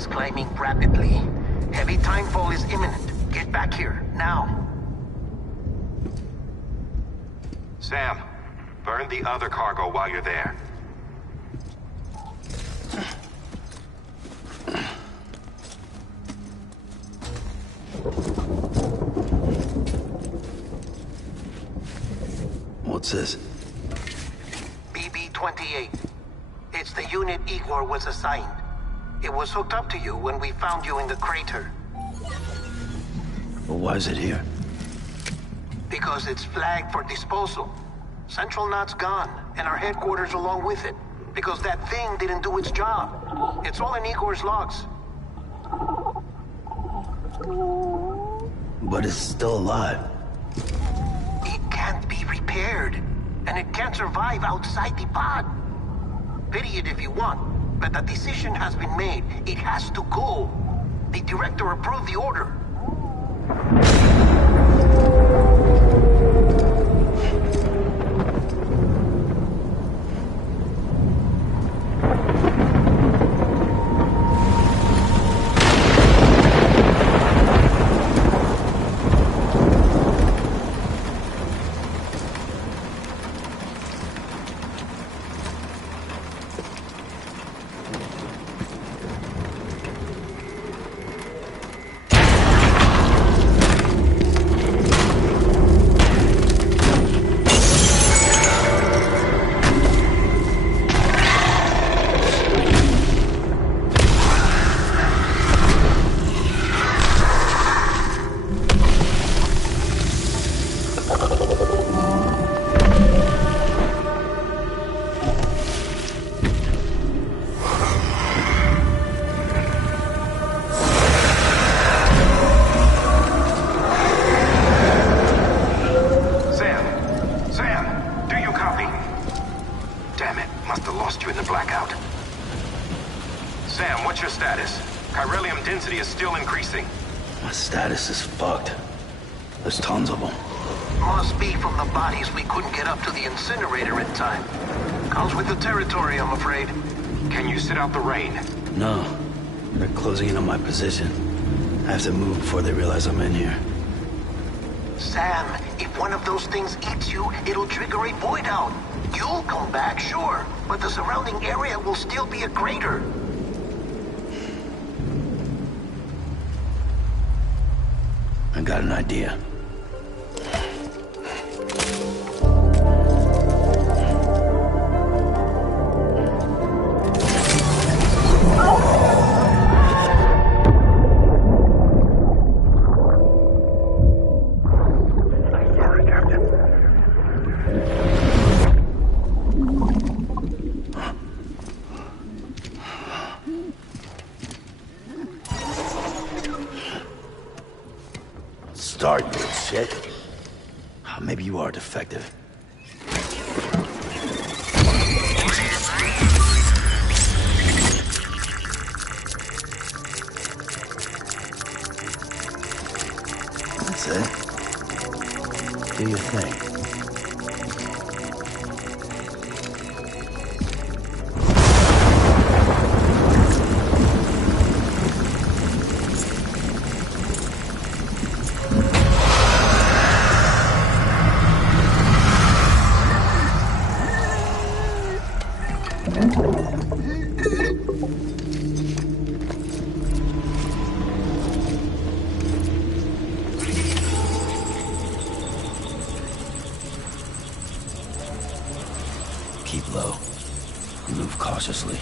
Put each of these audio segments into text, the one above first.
is climbing rapidly. Heavy timefall is imminent. Get back here, now. Sam, burn the other cargo while you're there. What's this? BB-28. It's the unit Igor was assigned. It was hooked up to you when we found you in the crater. Well, why is it here? Because it's flagged for disposal. Central Knot's gone, and our headquarters along with it. Because that thing didn't do its job. It's all in Igor's logs. But it's still alive. It can't be repaired, and it can't survive outside the pod. Pity it if you want, but the decision has been made. It has to go. The director approved the order. Sam, what's your status? Chiralium density is still increasing. My status is fucked. There's tons of them. Must be from the bodies we couldn't get up to the incinerator in time. Comes with the territory, I'm afraid. Can you sit out the rain? No. They're closing in on my position. I have to move before they realize I'm in here. Sam, if one of those things eats you, it'll trigger a void out. You'll come back, sure, but the surrounding area will still be a crater. I got an idea. Start, you shit. Maybe you are defective. That's it. Do your thing. Keep low. Move cautiously.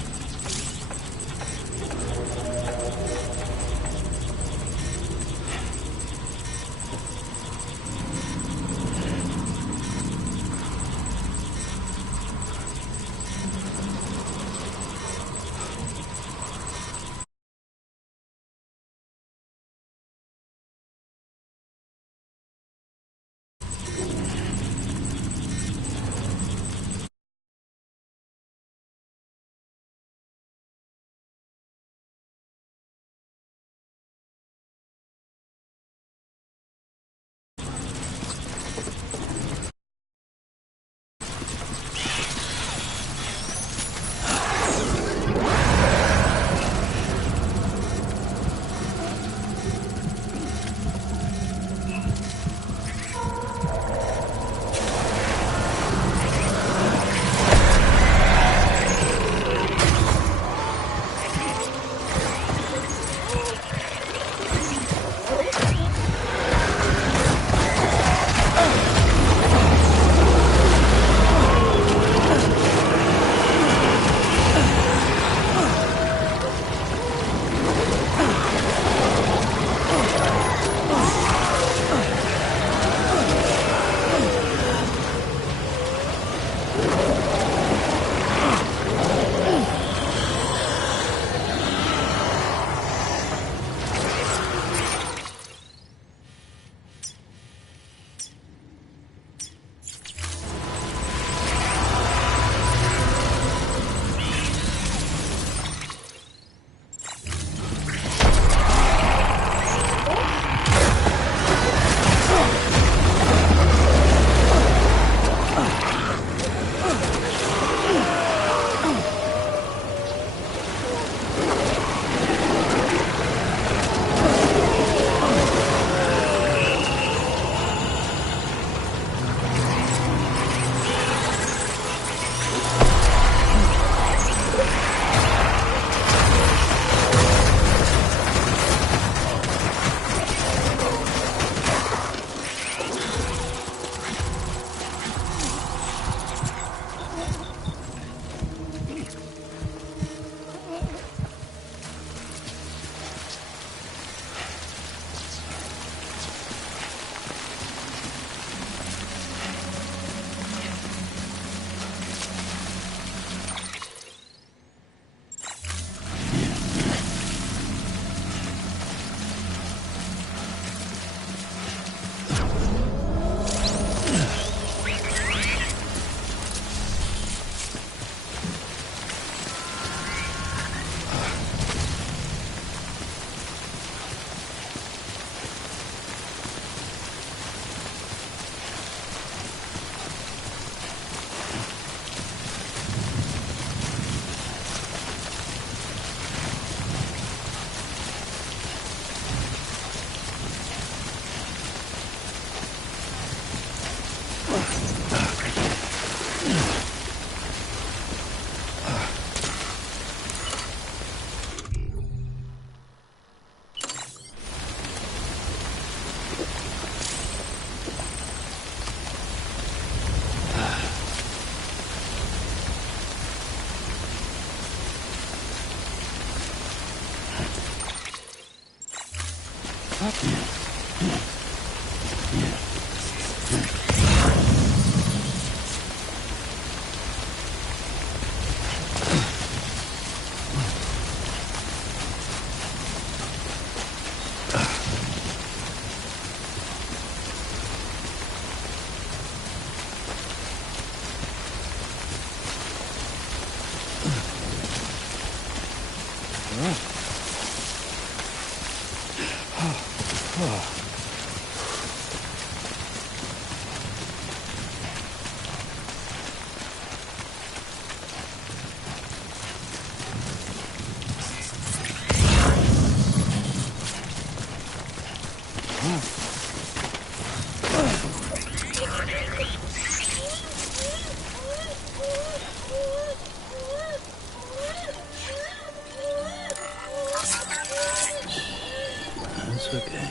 It's okay.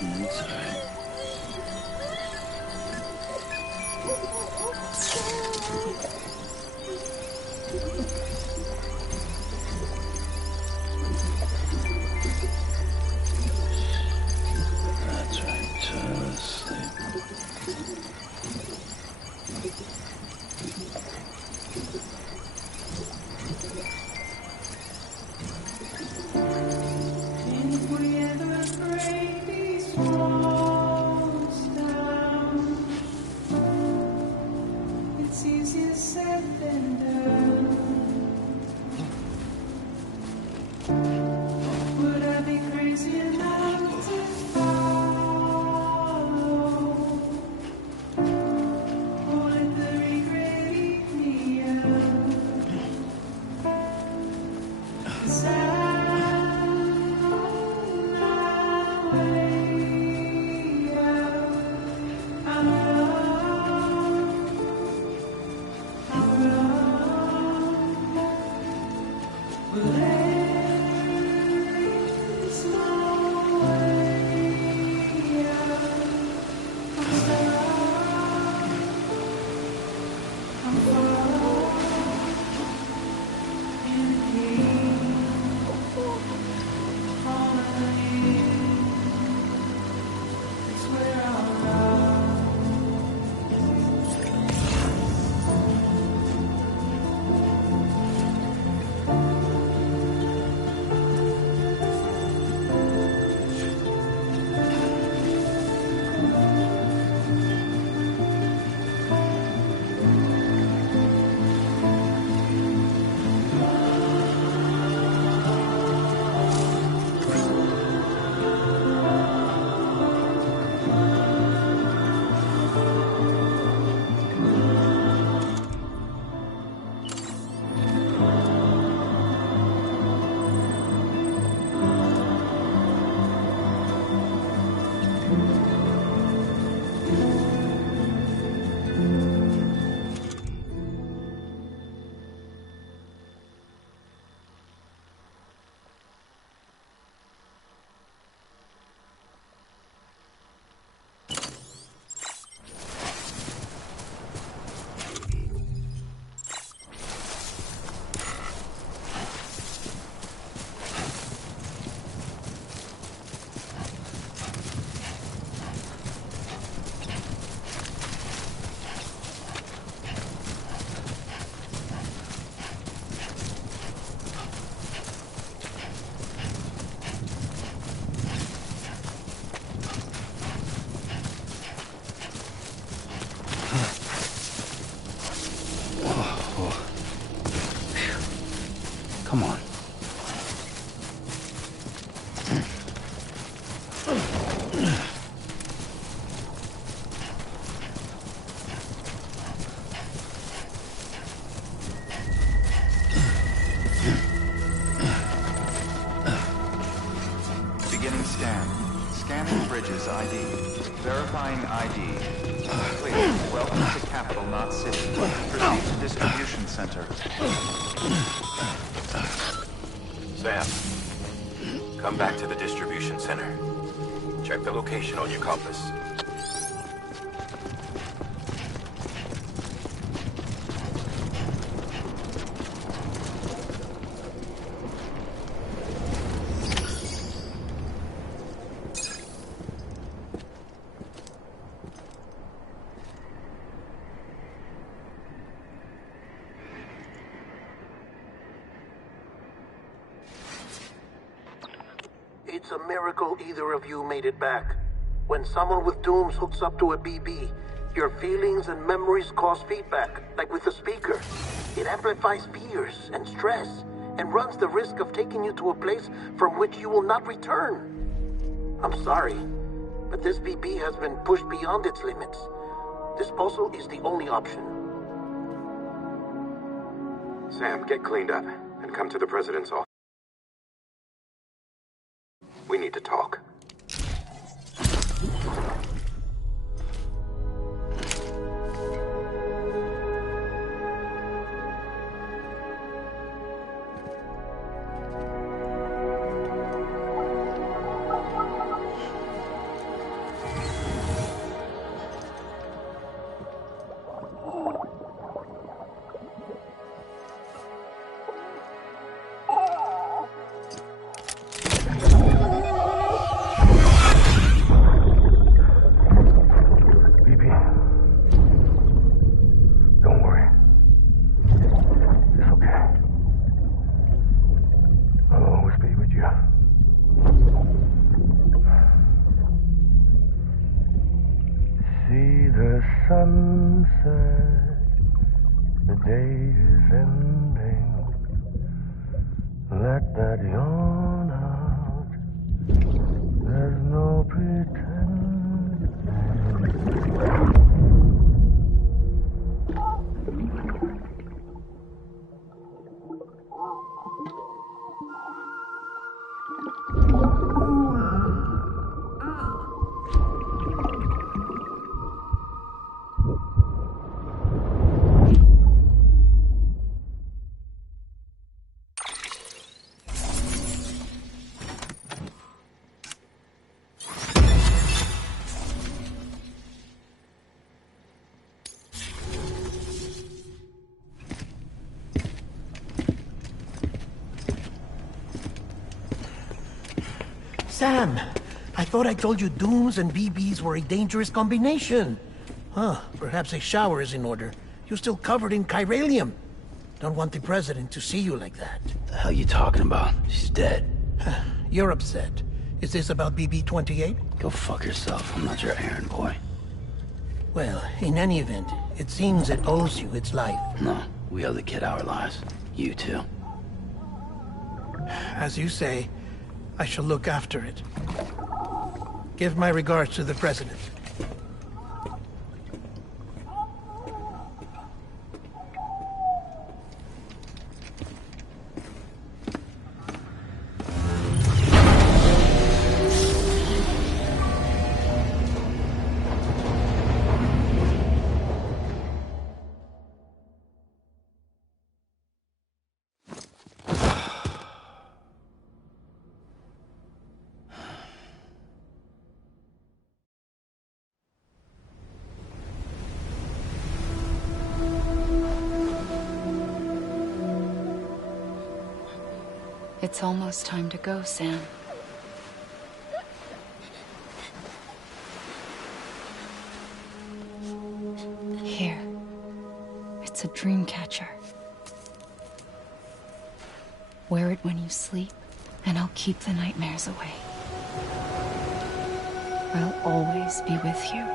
It's alright. That's right. Just sleep. Come on. Beginning scan. Scanning Bridges ID. Verifying ID. Clear. Welcome to Capital, not City. Proceed to Distribution Center. Sam, come back to the distribution center. Check the location on your compass. It's a miracle either of you made it back. When someone with dooms hooks up to a BB, your feelings and memories cause feedback, like with a speaker. It amplifies fears and stress, and runs the risk of taking you to a place from which you will not return. I'm sorry, but this BB has been pushed beyond its limits. Disposal is the only option. Sam, get cleaned up and come to the president's office. We need to talk. Sunset, the day is ending. Let that yawn out. There's no pretending. Sam, I thought I told you dooms and BBs were a dangerous combination. Huh, perhaps a shower is in order. You're still covered in chiralium. Don't want the president to see you like that. The hell you talking about? She's dead. You're upset. Is this about BB-28? Go fuck yourself. I'm not your errand boy. Well, in any event, it seems it owes you its life. No, we owe the kid our lives. You too. As you say, I shall look after it. Give my regards to the president. It's almost time to go, Sam. Here. It's a dream catcher. Wear it when you sleep, and I'll keep the nightmares away. I'll always be with you.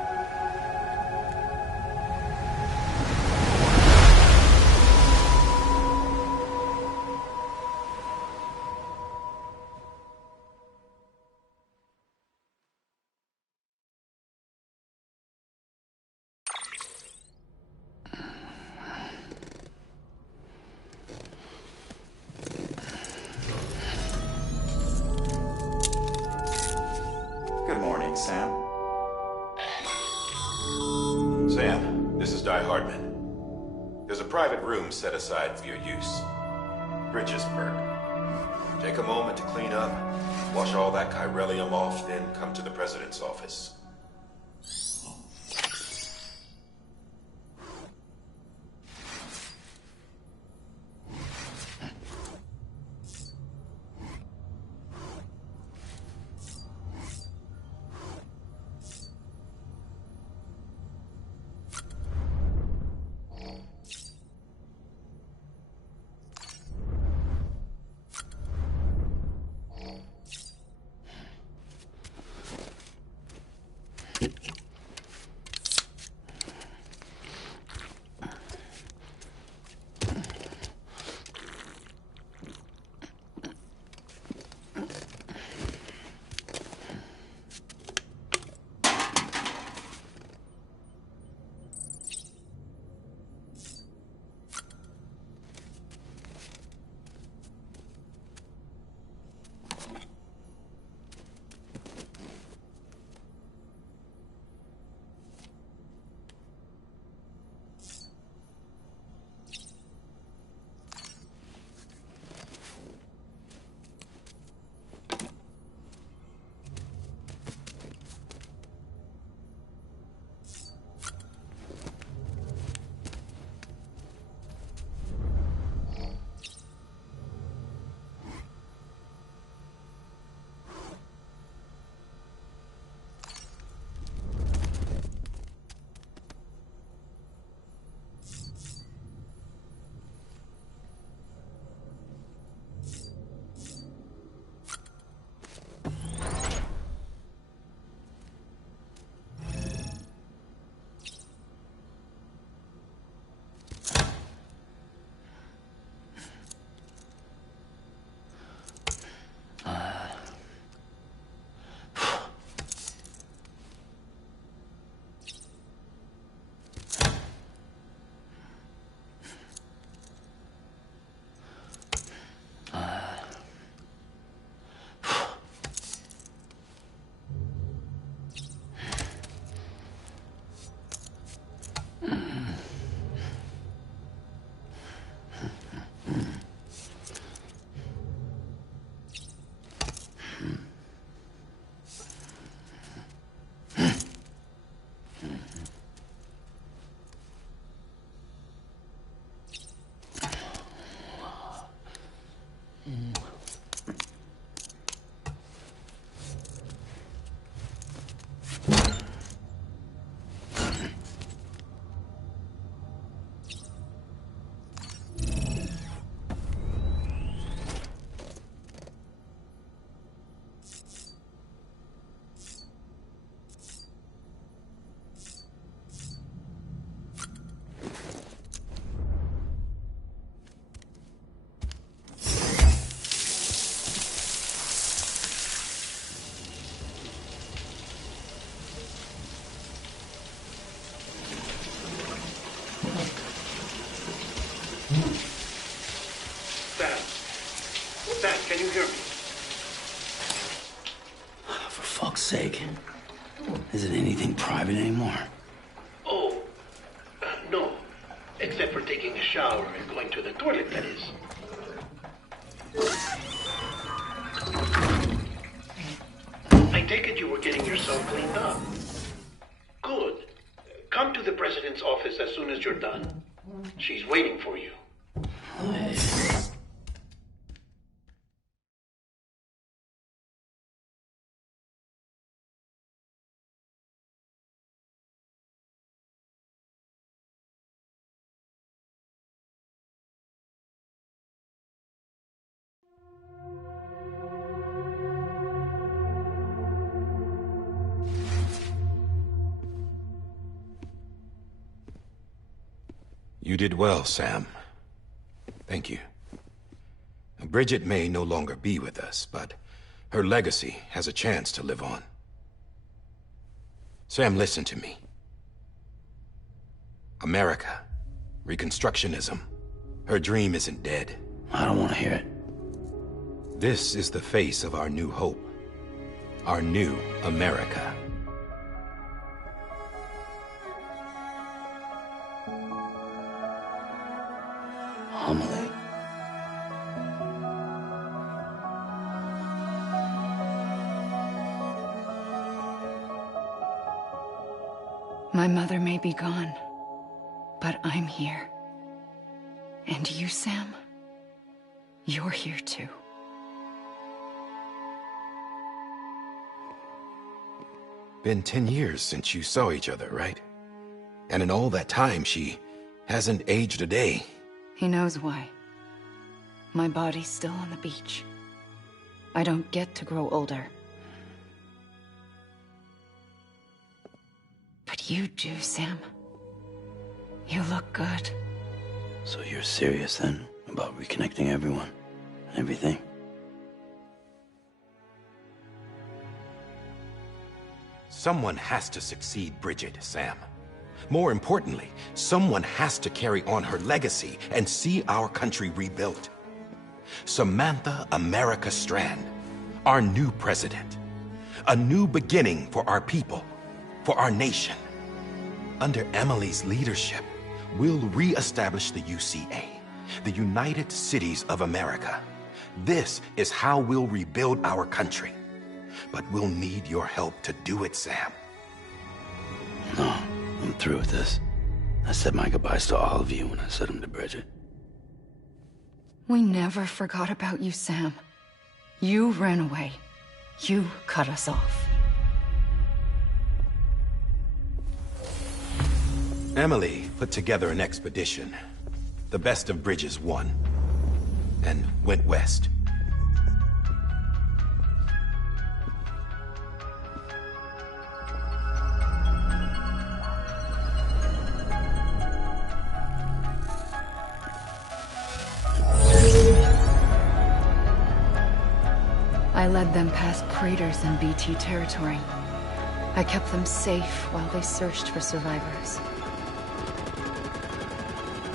Good morning, Sam. Sam, this is Di Hardman. There's a private room set aside for your use. Bridgesburg. Take a moment to clean up, wash all that chiralium off, then come to the president's office. Can you hear me? For fuck's sake. Isn't anything private anymore? Oh, no. Except for taking a shower and going to the toilet, that is. I take it you were getting yourself cleaned up. Good. Come to the president's office as soon as you're done. She's waiting for you. You did well, Sam. Thank you. Bridget may no longer be with us, but her legacy has a chance to live on. Sam, listen to me. America, Reconstructionism, her dream isn't dead. I don't want to hear it. This is the face of our new hope. Our new America. Amelie. My mother may be gone, but I'm here. And you, Sam, you're here too. Been 10 years since you saw each other, right? And in all that time, she hasn't aged a day. He knows why. My body's still on the beach. I don't get to grow older. But you do, Sam. You look good. So you're serious then about reconnecting everyone and everything? Someone has to succeed Bridget, Sam. More importantly, someone has to carry on her legacy and see our country rebuilt. Samantha America Strand, our new president. A new beginning for our people, for our nation. Under Emily's leadership, we'll re-establish the UCA, the United Cities of America. This is how we'll rebuild our country. But we'll need your help to do it, Sam. No, I'm through with this. I said my goodbyes to all of you when I said them to Bridget. We never forgot about you, Sam. You ran away. You cut us off. Emily put together an expedition. The best of Bridges won. And went west. I led them past craters in BT territory. I kept them safe while they searched for survivors.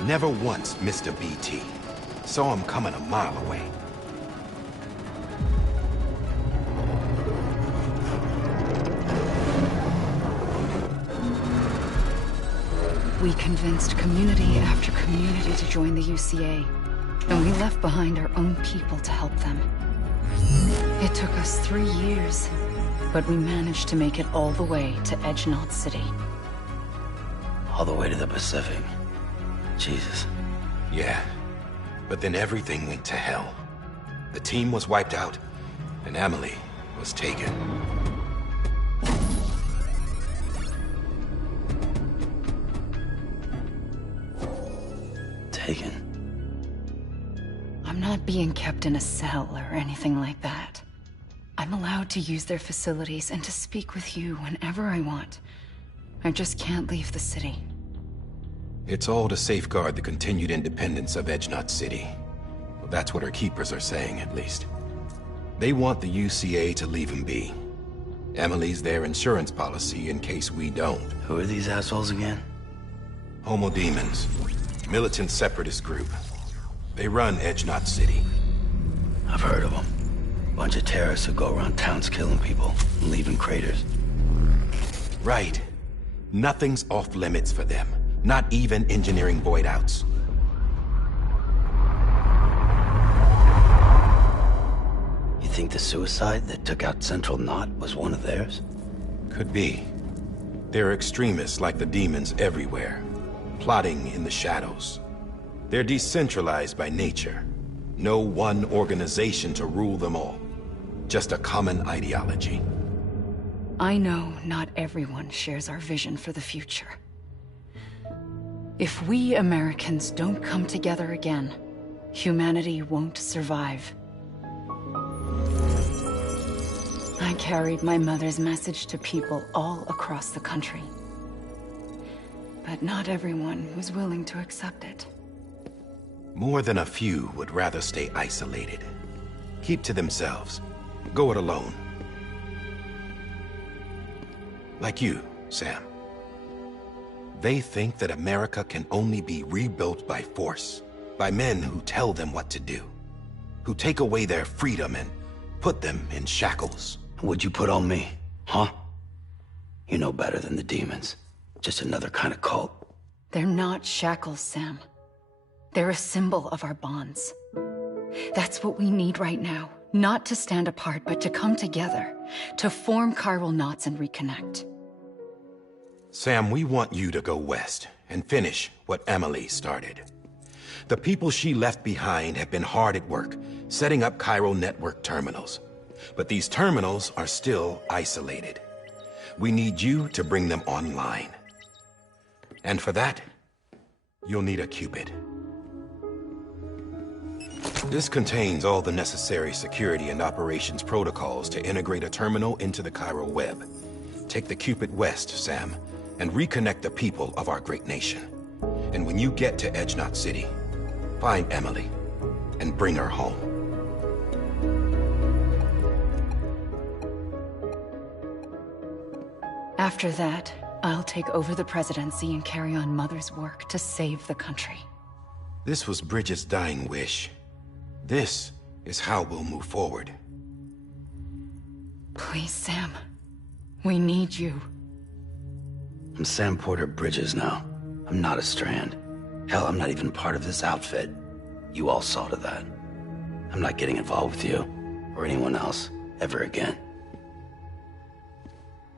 Never once missed a BT. Saw him coming a mile away. We convinced community after community to join the UCA, and we left behind our own people to help them. It took us 3 years, but we managed to make it all the way to Edge-Knot City. All the way to the Pacific. Jesus. Yeah, but then everything went to hell. The team was wiped out, and Emily was taken. Taken. I'm not being kept in a cell or anything like that. I'm allowed to use their facilities and to speak with you whenever I want. I just can't leave the city. It's all to safeguard the continued independence of Edge-Knot City. Well, that's what our keepers are saying, at least. They want the UCA to leave him be. Emily's their insurance policy in case we don't. Who are these assholes again? Homo Demons. Militant separatist group. They run Edge-Knot City. I've heard of them. Bunch of terrorists who go around towns killing people and leaving craters. Right. Nothing's off limits for them. Not even engineering void outs. You think the suicide that took out Central Knot was one of theirs? Could be. There are extremists like the demons everywhere, plotting in the shadows. They're decentralized by nature. No one organization to rule them all. Just a common ideology. I know not everyone shares our vision for the future. If we Americans don't come together again, humanity won't survive. I carried my mother's message to people all across the country. But not everyone was willing to accept it. More than a few would rather stay isolated. Keep to themselves. Go it alone. Like you, Sam. They think that America can only be rebuilt by force, by men who tell them what to do, who take away their freedom and put them in shackles. What'd you put on me, huh? You know better than the demons. Just another kind of cult. They're not shackles, Sam. They're a symbol of our bonds. That's what we need right now. Not to stand apart, but to come together. To form chiral knots and reconnect. Sam, we want you to go west and finish what Emily started. The people she left behind have been hard at work, setting up chiral network terminals. But these terminals are still isolated. We need you to bring them online. And for that, you'll need a Cupid. This contains all the necessary security and operations protocols to integrate a terminal into the chiral web. Take the Cupid west, Sam, and reconnect the people of our great nation. And when you get to Edge Knot City, find Emily and bring her home. After that, I'll take over the presidency and carry on Mother's work to save the country. This was Bridget's dying wish. This is how we'll move forward. Please, Sam. We need you. I'm Sam Porter Bridges now. I'm not a Strand. Hell, I'm not even part of this outfit. You all saw to that. I'm not getting involved with you, or anyone else, ever again.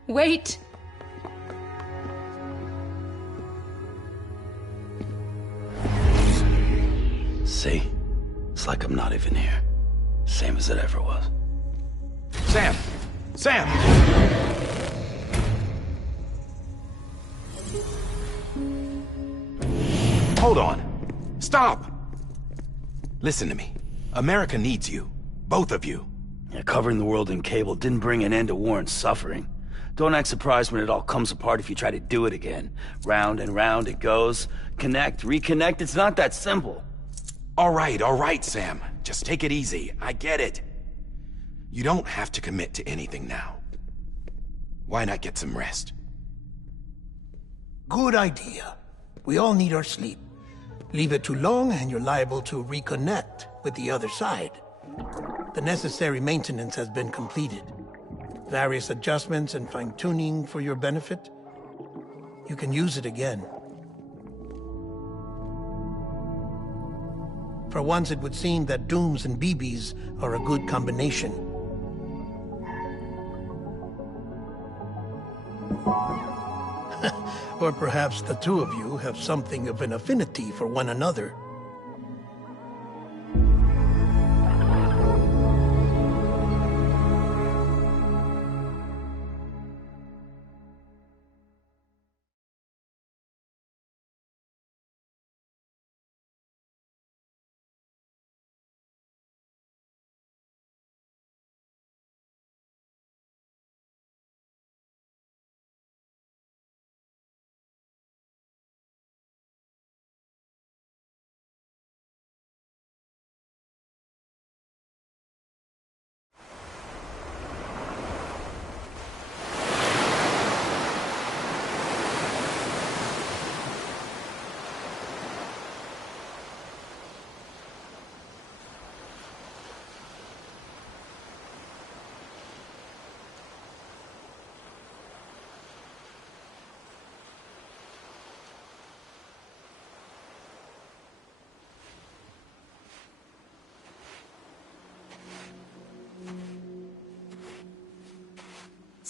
Wait! See? It's like I'm not even here. Same as it ever was. Sam! Sam! Hold on. Stop! Listen to me. America needs you. Both of you. Yeah, covering the world in cable didn't bring an end to war and suffering. Don't act surprised when it all comes apart if you try to do it again. Round and round it goes. Connect, reconnect, it's not that simple. All right, Sam. Just take it easy. I get it. You don't have to commit to anything now. Why not get some rest? Good idea. We all need our sleep. Leave it too long and you're liable to reconnect with the other side. The necessary maintenance has been completed. Various adjustments and fine-tuning for your benefit. You can use it again. For once, it would seem that Dooms and BBs are a good combination. Or perhaps the two of you have something of an affinity for one another.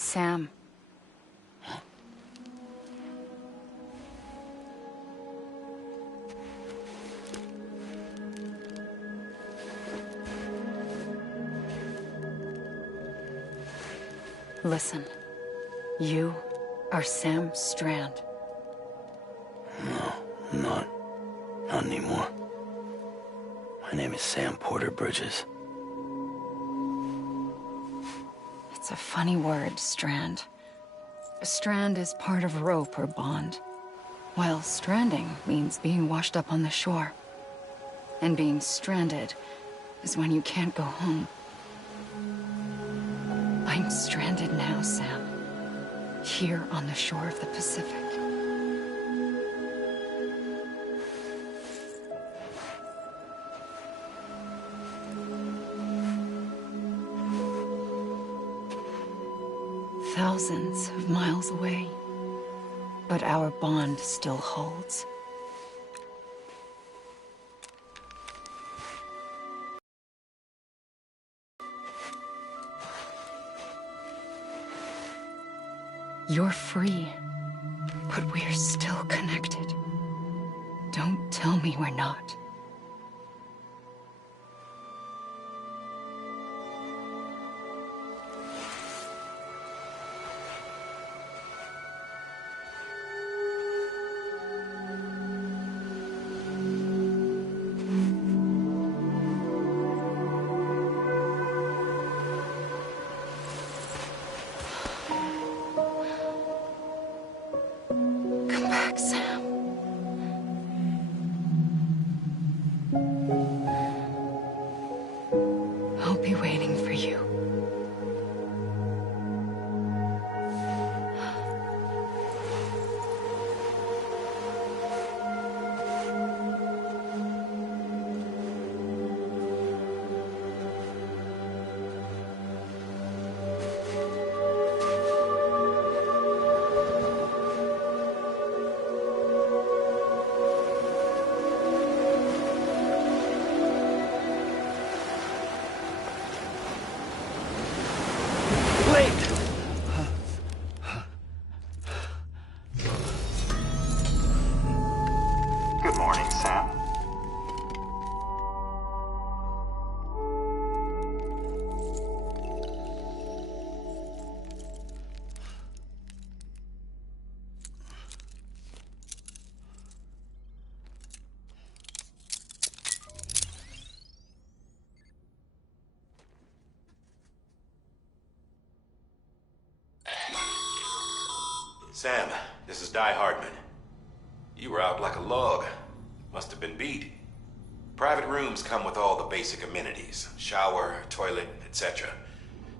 Sam. Listen, you are Sam Strand. No, I'm not. Not anymore. My name is Sam Porter Bridges. It's a funny word, Strand. A strand is part of rope or bond, while stranding means being washed up on the shore. And being stranded is when you can't go home. I'm stranded now, Sam. Here on the shore of the Pacific. Thousands of miles away. But our bond still holds. You're free, but we're still connected. Don't tell me we're not. Come back, Sam. I'll be waiting for you. Good morning, Sam. Sam, this is Hardman. You were out like a log. Must have been beat. Private rooms come with all the basic amenities. Shower, toilet, etc.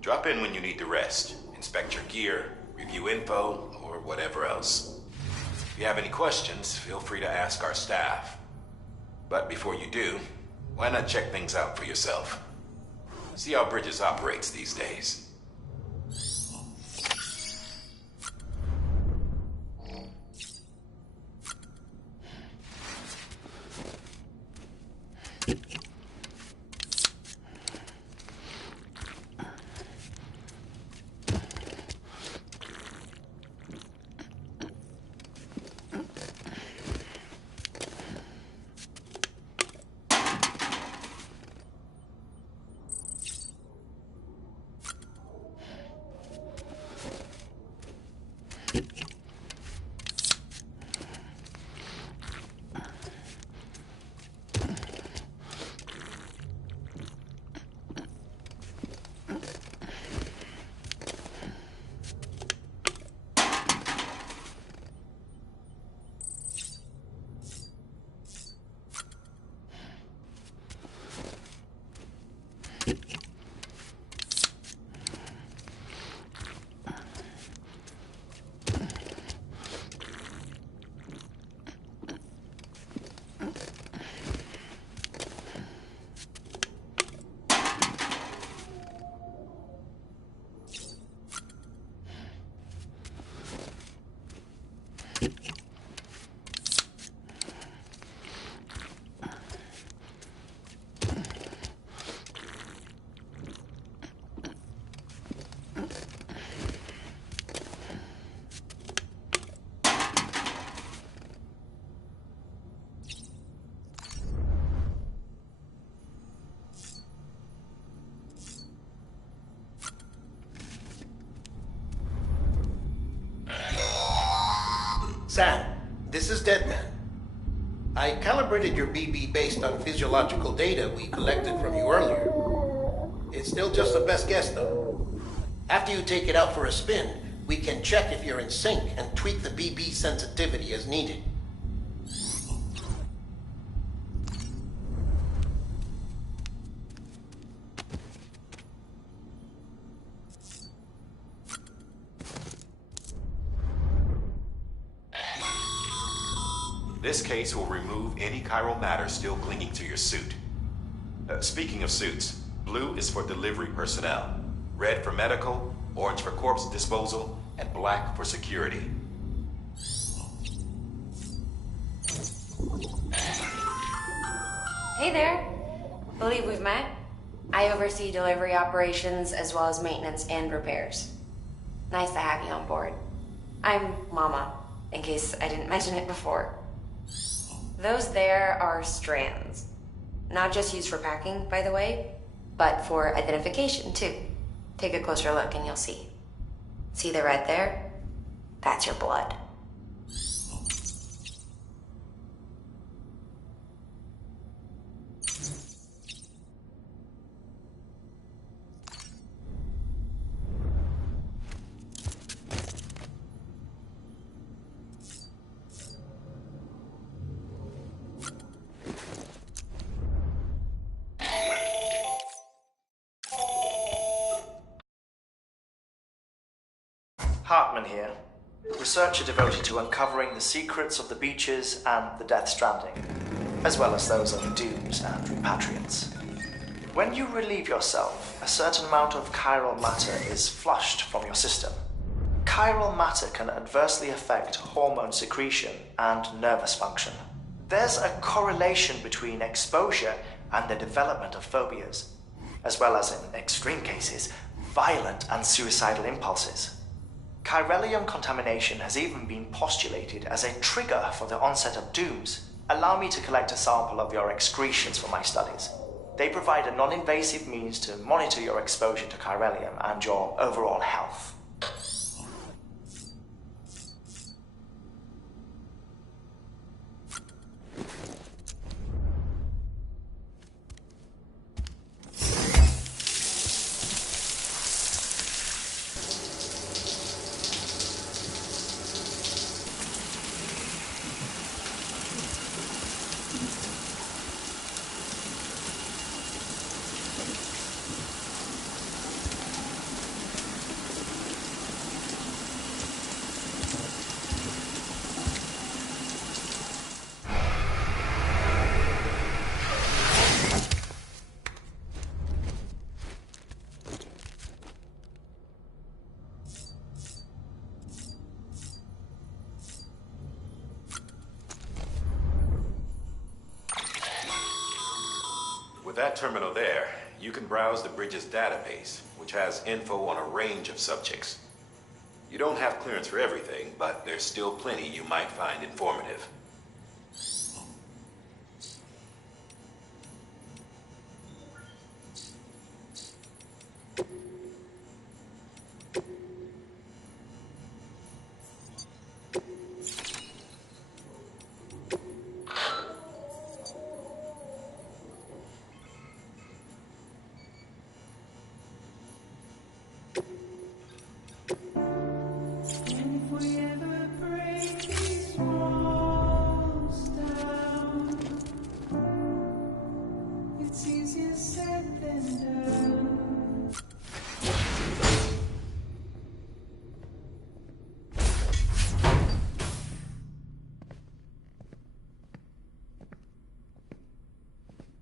Drop in when you need to rest. Inspect your gear, review info, or whatever else. If you have any questions, feel free to ask our staff. But before you do, why not check things out for yourself? See how Bridges operates these days. Sam, this is Deadman. I calibrated your BB based on physiological data we collected from you earlier. It's still just the best guess, though. After you take it out for a spin, we can check if you're in sync and tweak the BB sensitivity as needed. This case will remove any chiral matter still clinging to your suit. Speaking of suits, blue is for delivery personnel, red for medical, orange for corpse disposal, and black for security. Hey there. Believe we've met. I oversee delivery operations as well as maintenance and repairs. Nice to have you on board. I'm Mama, in case I didn't mention it before. Those there are strands. Not just used for packing, by the way, but for identification, too. Take a closer look and you'll see. See the red there? That's your blood. Hartman here, researcher devoted to uncovering the secrets of the beaches and the Death Stranding, as well as those of dooms and repatriates. When you relieve yourself, a certain amount of chiral matter is flushed from your system. Chiral matter can adversely affect hormone secretion and nervous function. There's a correlation between exposure and the development of phobias, as well as, in extreme cases, violent and suicidal impulses. Chiralium contamination has even been postulated as a trigger for the onset of dooms. Allow me to collect a sample of your excretions for my studies. They provide a non-invasive means to monitor your exposure to chiralium and your overall health. With that terminal there, you can browse the bridge's database, which has info on a range of subjects. You don't have clearance for everything, but there's still plenty you might find informative.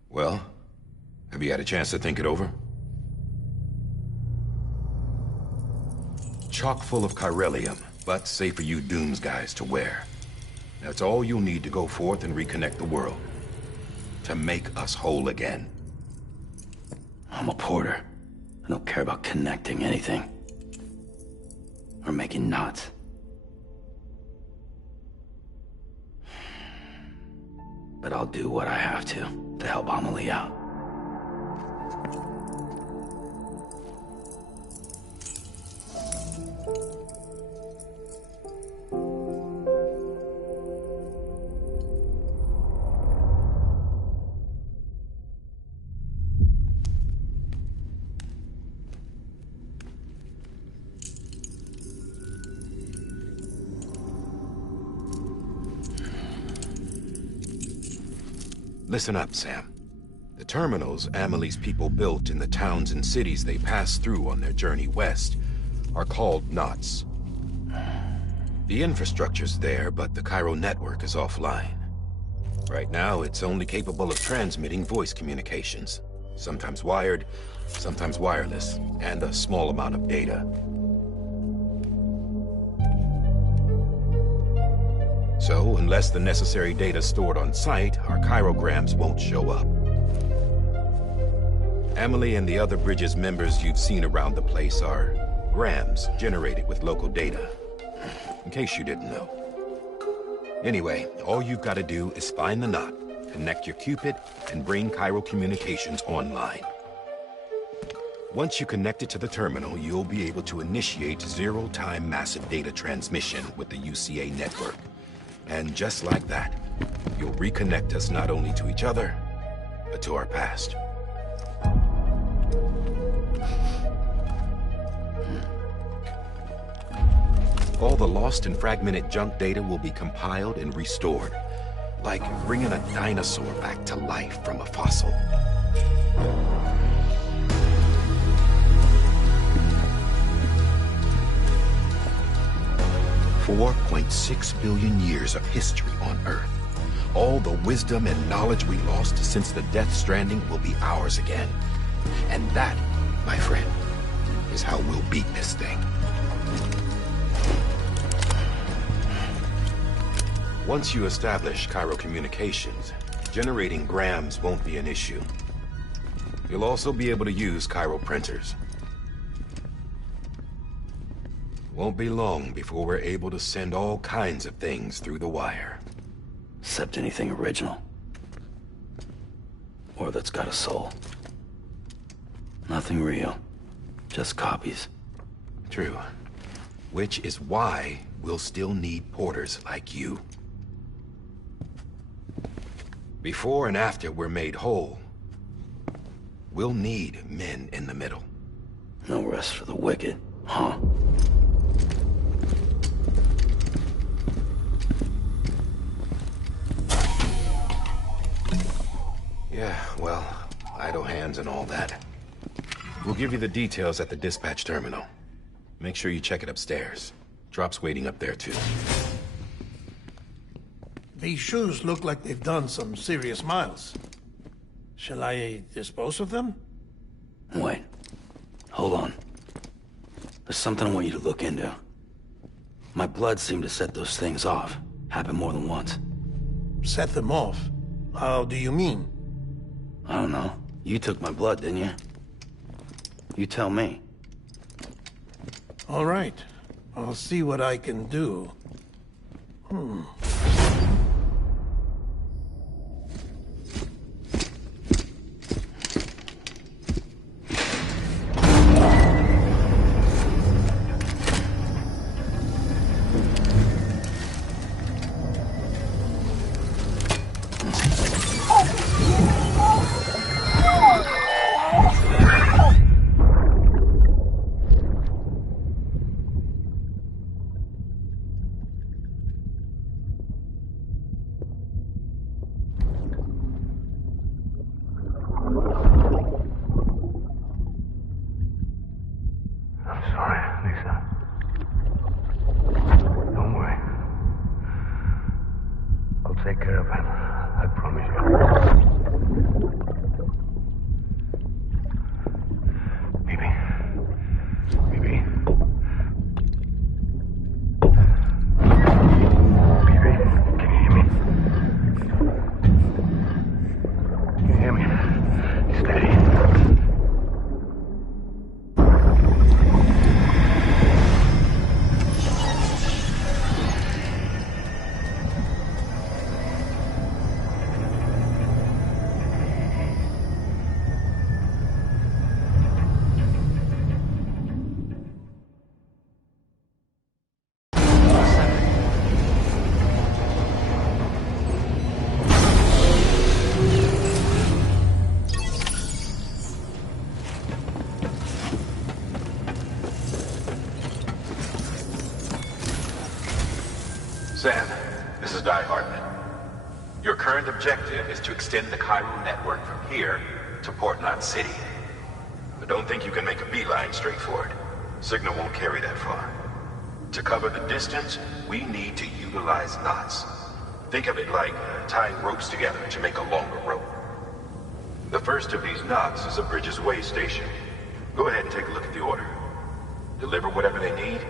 Well, have you had a chance to think it over? Chock full of chiralium, but safe for you Dooms guys to wear. That's all you'll need to go forth and reconnect the world. To make us whole again. I'm a porter. I don't care about connecting anything. Or making knots. But I'll do what I have to help Amelie out. Listen up, Sam. The terminals Amelie's people built in the towns and cities they passed through on their journey west are called knots. The infrastructure's there, but the Cairo network is offline. Right now, it's only capable of transmitting voice communications. Sometimes wired, sometimes wireless, and a small amount of data. So, unless the necessary data's stored on site, our chirograms won't show up. Amelie and the other Bridges members you've seen around the place are grams generated with local data. In case you didn't know. Anyway, all you've got to do is find the knot, connect your Cupid, and bring Cairo Communications online. Once you connect it to the terminal, you'll be able to initiate zero-time massive data transmission with the UCA network. And just like that, you'll reconnect us not only to each other, but to our past. All the lost and fragmented junk data will be compiled and restored, like bringing a dinosaur back to life from a fossil. $4.6 billion years of history on Earth. All the wisdom and knowledge we lost since the Death Stranding will be ours again. And that, my friend, is how we'll beat this thing. Once you establish Cairo Communications, generating grams won't be an issue. You'll also be able to use Cairo printers. Won't be long before we're able to send all kinds of things through the wire. Except anything original. Or that's got a soul. Nothing real. Just copies. True. Which is why we'll still need porters like you. Before and after we're made whole, we'll need men in the middle. No rest for the wicked, huh? Yeah, well, idle hands and all that. We'll give you the details at the dispatch terminal. Make sure you check it upstairs. Drop's waiting up there, too. These shoes look like they've done some serious miles. Shall I dispose of them? Wait. Hold on. There's something I want you to look into. My blood seemed to set those things off. Happened more than once. Set them off? How do you mean? I don't know. You took my blood, didn't you? You tell me. All right. I'll see what I can do. Take care of him. I promise you. Baby. Baby. Baby, can you hear me? Can you hear me? Steady. Sam, this is Hartman. Your current objective is to extend the Cairo network from here to Port Knot City. But don't think you can make a beeline straight for it. Signal won't carry that far. To cover the distance, we need to utilize knots. Think of it like tying ropes together to make a longer rope. The first of these knots is a Bridges way station. Go ahead and take a look at the order. Deliver whatever they need,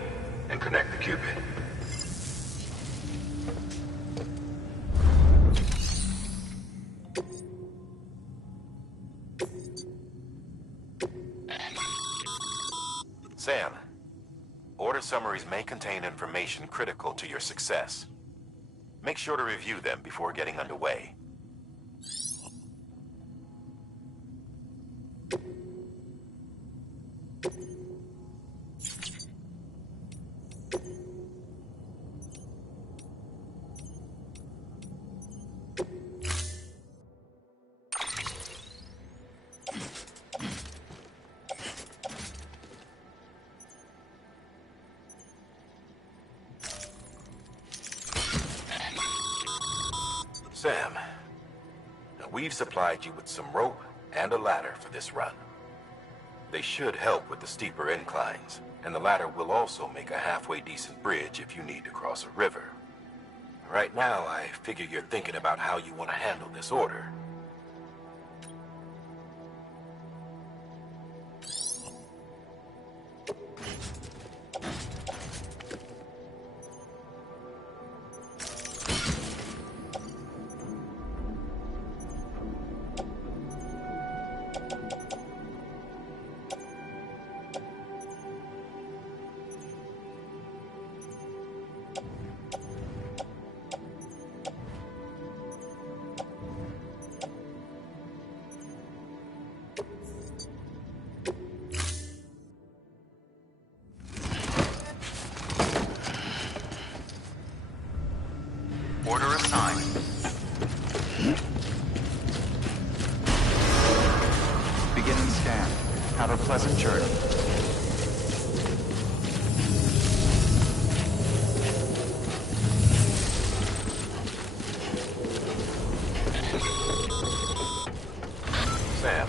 and connect the Cupid. Sam, order summaries may contain information critical to your success. Make sure to review them before getting underway. Sam, now we've supplied you with some rope and a ladder for this run. They should help with the steeper inclines, and the ladder will also make a halfway decent bridge if you need to cross a river. Right now, I figure you're thinking about how you want to handle this order. Order assigned. Beginning scan. Have a pleasant journey. Sam,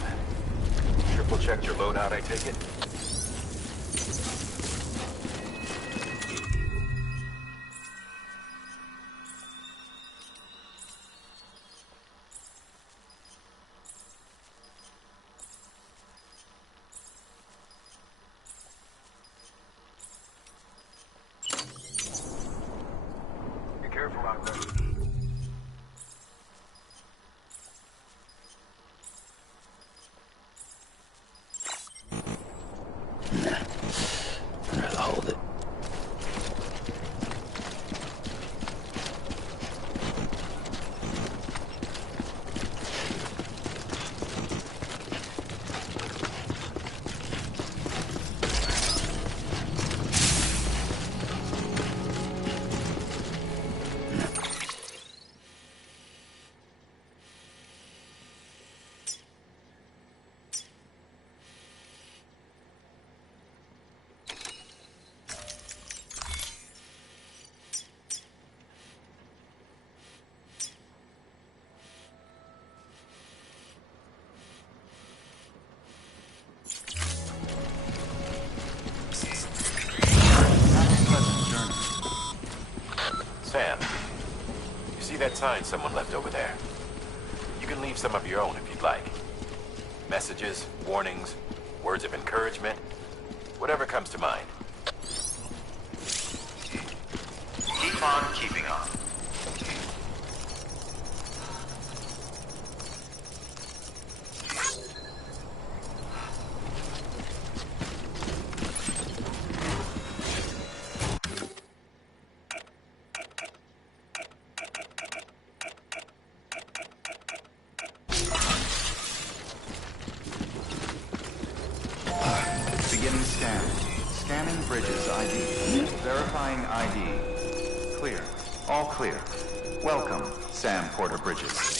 triple checked your loadout, I take it? Be careful out there. I'd rather hold it. Sam, you see that sign someone left over there? You can leave some of your own if you'd like. Messages, warnings, words of encouragement, whatever comes to mind. Keep on keeping on. Beginning scan. Scanning Bridges ID. Verifying ID. Clear. All clear. Welcome, Sam Porter Bridges.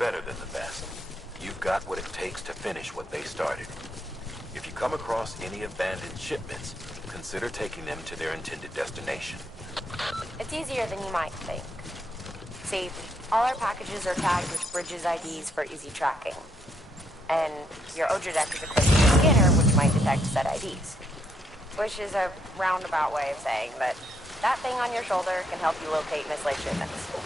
better than the best. You've got what it takes to finish what they started. If you come across any abandoned shipments, consider taking them to their intended destination. It's easier than you might think. See, all our packages are tagged with Bridges IDs for easy tracking. And your Odra deck is equipped with a scanner which might detect said IDs. Which is a roundabout way of saying that that thing on your shoulder can help you locate mislaid shipments.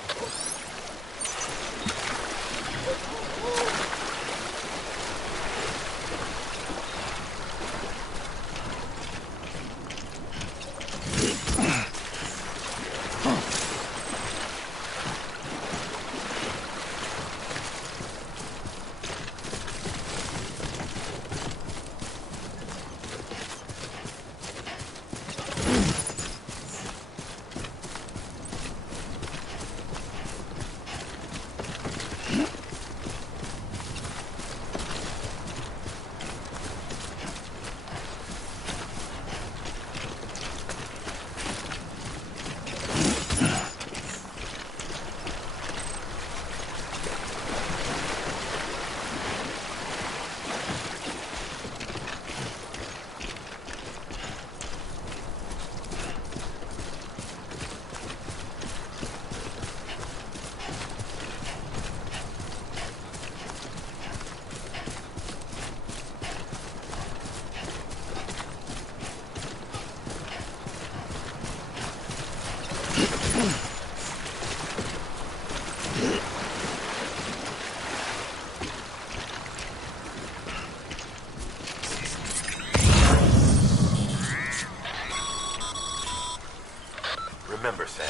Remember, Sam,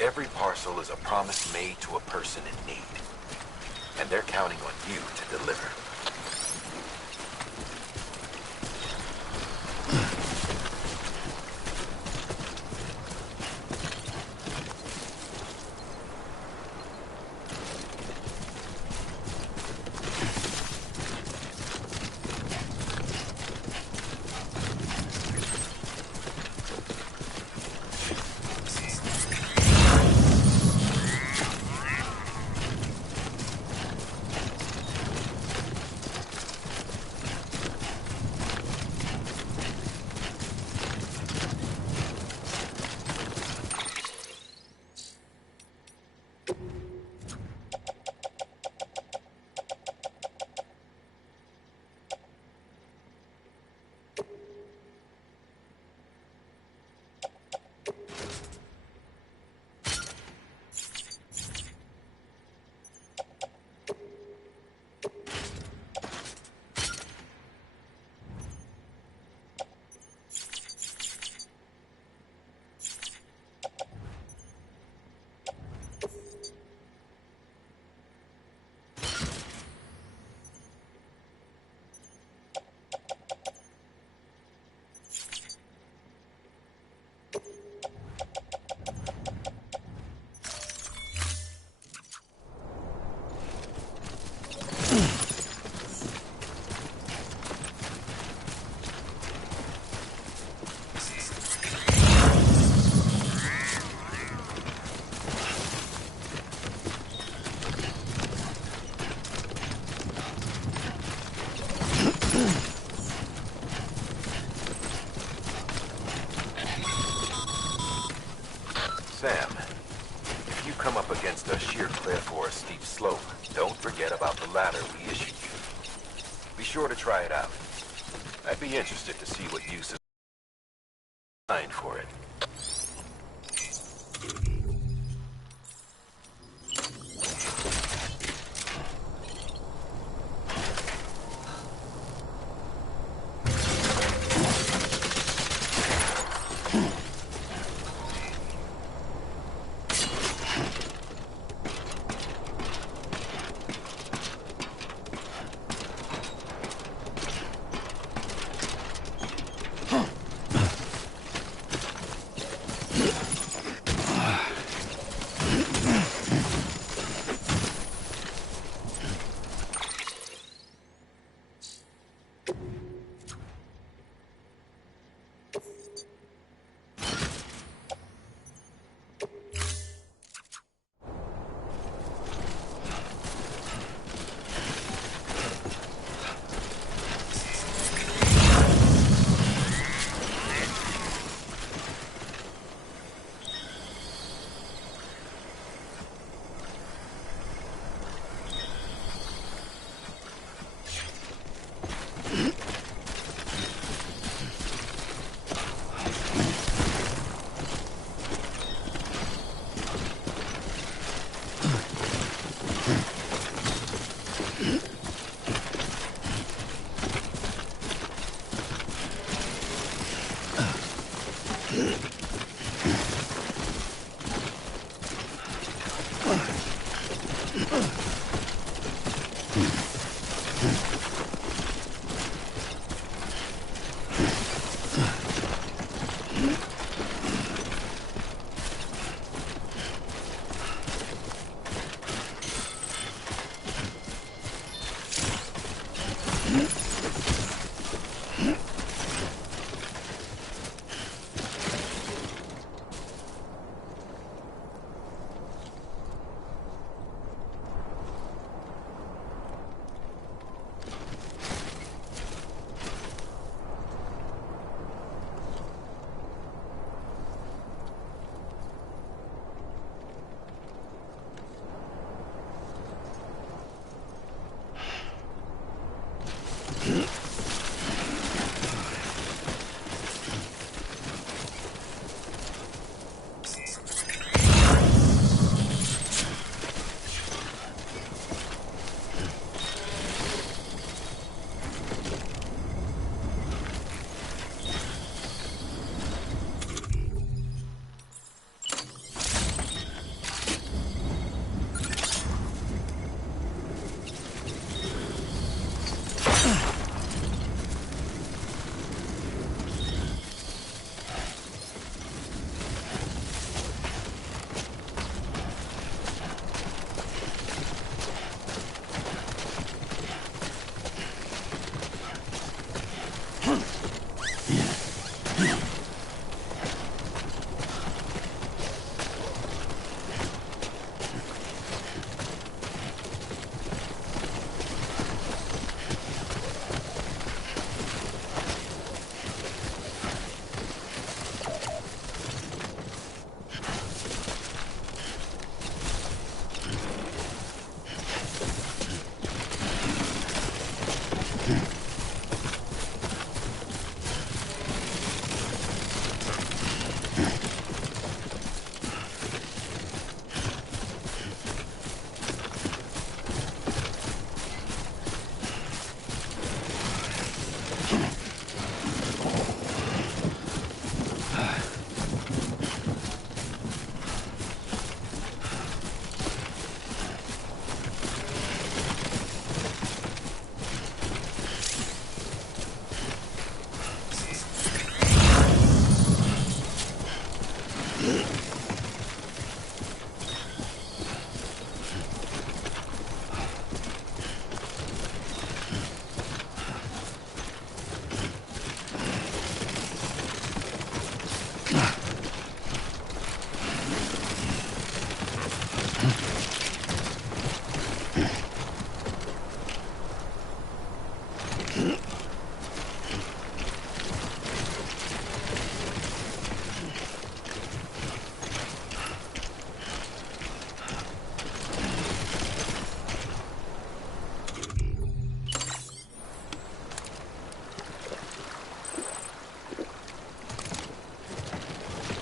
every parcel is a promise made to a person in need. And they're counting on you to deliver. Sam, if you come up against a sheer cliff or a steep slope, don't forget about the ladder we issued you. Be sure to try it out. I'd be interested to see what use is designed for it.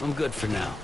I'm good for now.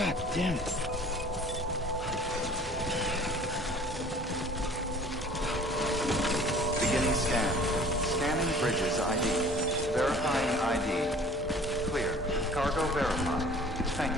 God damn it. Beginning scan. Scanning Bridges ID. Verifying ID. Clear. Cargo verified. Thank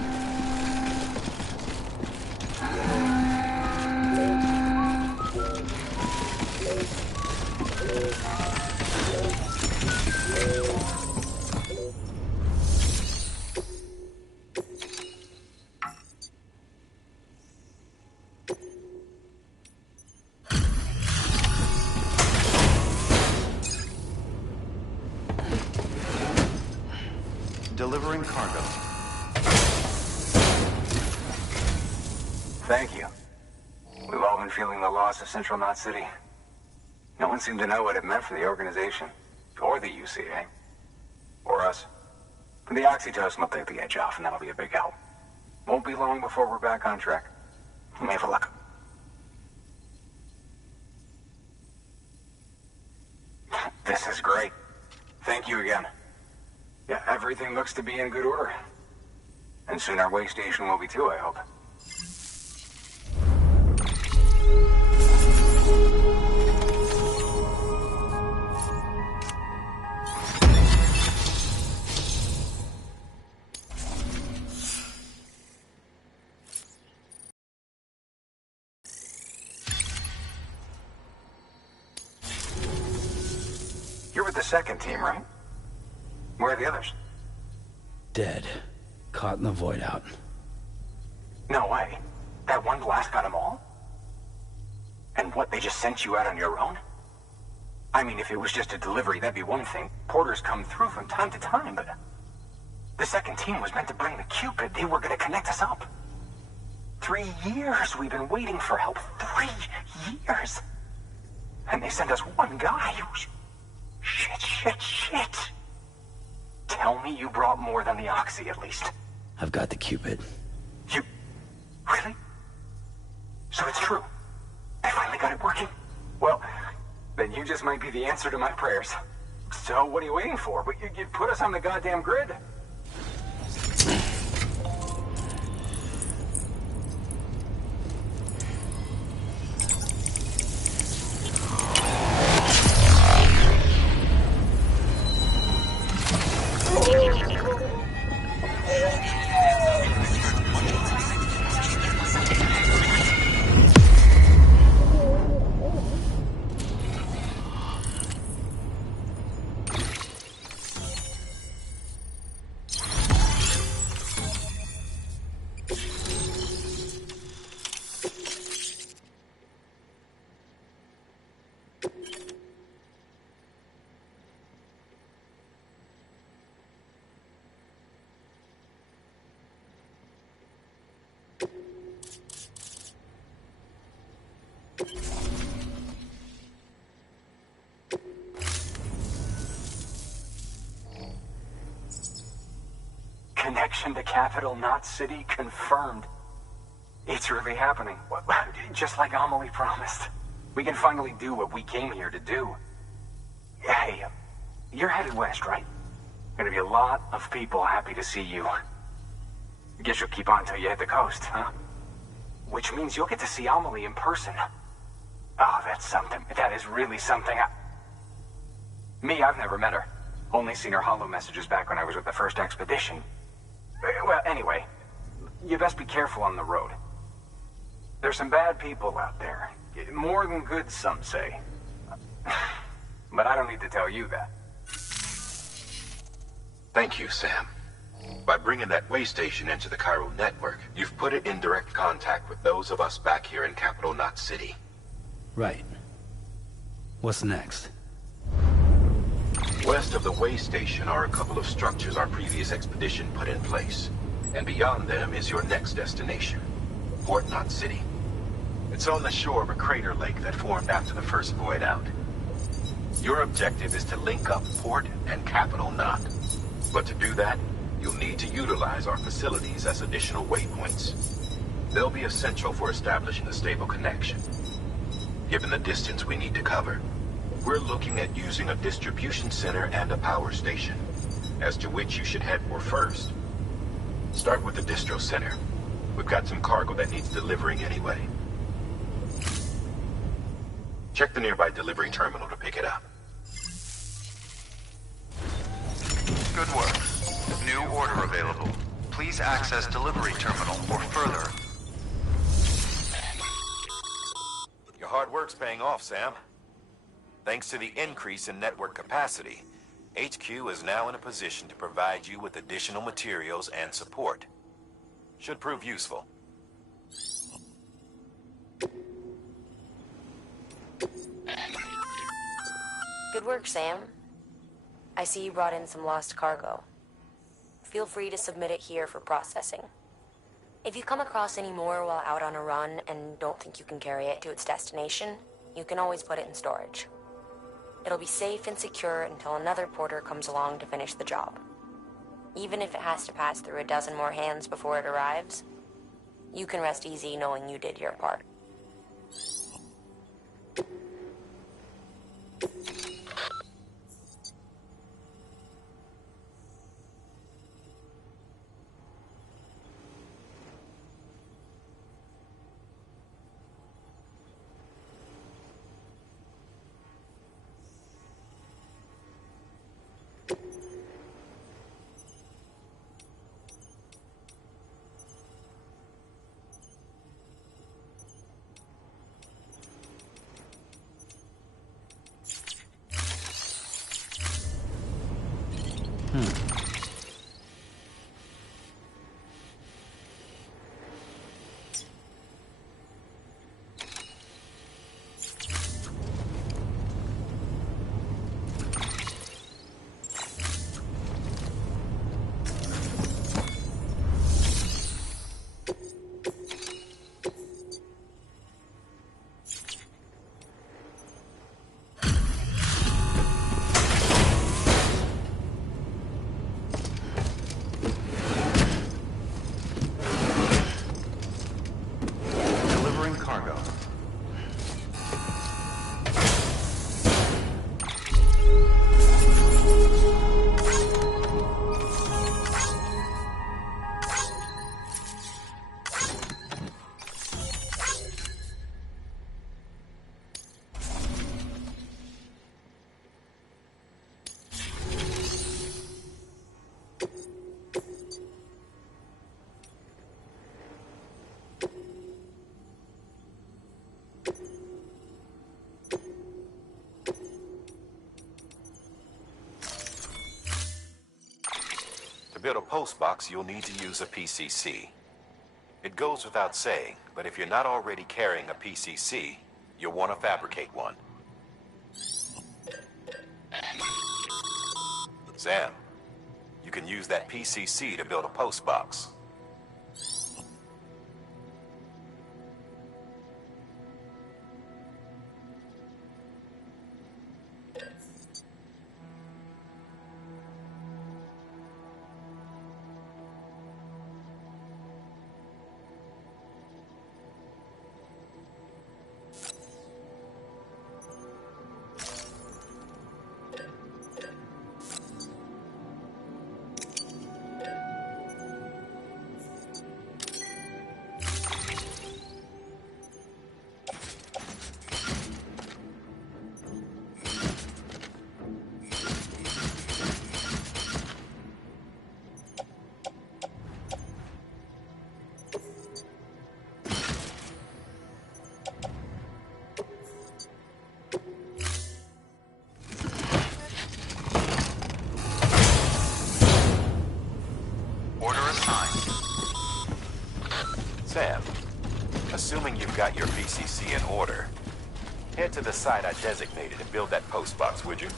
Delivering cargo. Thank you. We've all been feeling the loss of Central Knot City. No one seemed to know what it meant for the organization, or the UCA, or us. But the oxytocin will take the edge off, and that'll be a big help. Won't be long before we're back on track. We may have luck. This is great. Thank you again. Yeah, everything looks to be in good order. And soon our way station will be too, I hope. second team, right? Where are the others? Dead. Caught in the void out. No way. That one blast got them all? And what, they just sent you out on your own? I mean, if it was just a delivery, that'd be one thing. Porters come through from time to time, but... The second team was meant to bring the Cupid. They were gonna connect us up. 3 years we've been waiting for help. 3 years! And they sent us one guy. Shit. Tell me you brought more than the Oxy, at least. I've got the Cupid. You... Really? So it's true. They finally got it working. Well, then you just might be the answer to my prayers. So what are you waiting for? But you put us on the goddamn grid. Connection to Capital Knot City confirmed. It's really happening. Just like Amelie promised. We can finally do what we came here to do. Hey, you're headed west, right? Gonna be a lot of people happy to see you. Guess you'll keep on till you hit the coast, huh? Which means you'll get to see Amelie in person. Oh, that's something. That is really something. I've never met her. Only seen her holo messages back when I was with the first expedition. Well, anyway, you best be careful on the road. There's some bad people out there. More than good, some say. But I don't need to tell you that. Thank you, Sam. By bringing that way station into the Cairo network, you've put it in direct contact with those of us back here in Capital Knot City. Right. What's next? West of the way station are a couple of structures our previous expedition put in place. And beyond them is your next destination, Port Knot City. It's on the shore of a crater lake that formed after the first void out. Your objective is to link up Port and Capital Knot. But to do that, you'll need to utilize our facilities as additional waypoints. They'll be essential for establishing a stable connection. Given the distance we need to cover, we're looking at using a distribution center and a power station, as to which you should head for first. Start with the distro center. We've got some cargo that needs delivering anyway. Check the nearby delivery terminal to pick it up. Good work. New order available. Please access delivery terminal or further. Your hard work's paying off, Sam. Thanks to the increase in network capacity, HQ is now in a position to provide you with additional materials and support. Should prove useful. Good work, Sam. I see you brought in some lost cargo. Feel free to submit it here for processing. If you come across any more while out on a run and don't think you can carry it to its destination, you can always put it in storage. It'll be safe and secure until another porter comes along to finish the job. Even if it has to pass through a dozen more hands before it arrives, you can rest easy knowing you did your part. build a post box, you'll need to use a PCC. It goes without saying, but if you're not already carrying a PCC, you'll want to fabricate one. Sam, you can use that PCC to build a post box. Sam, assuming you've got your PCC in order, head to the site I designated and build that post box, would you?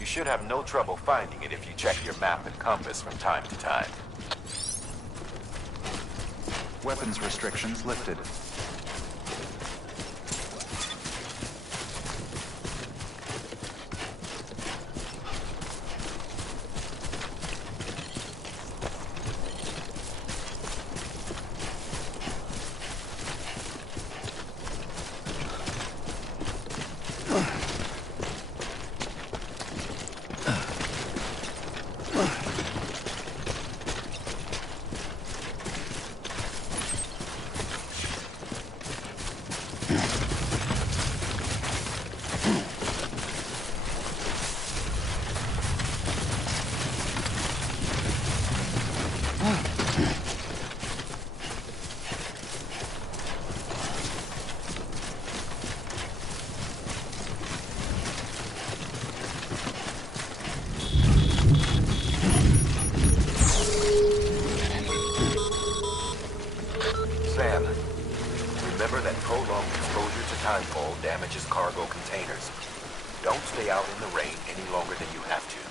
You should have no trouble finding it if you check your map and compass from time to time. Weapons restrictions lifted. Sam, remember that prolonged exposure to timefall damages cargo containers. Don't stay out in the rain any longer than you have to.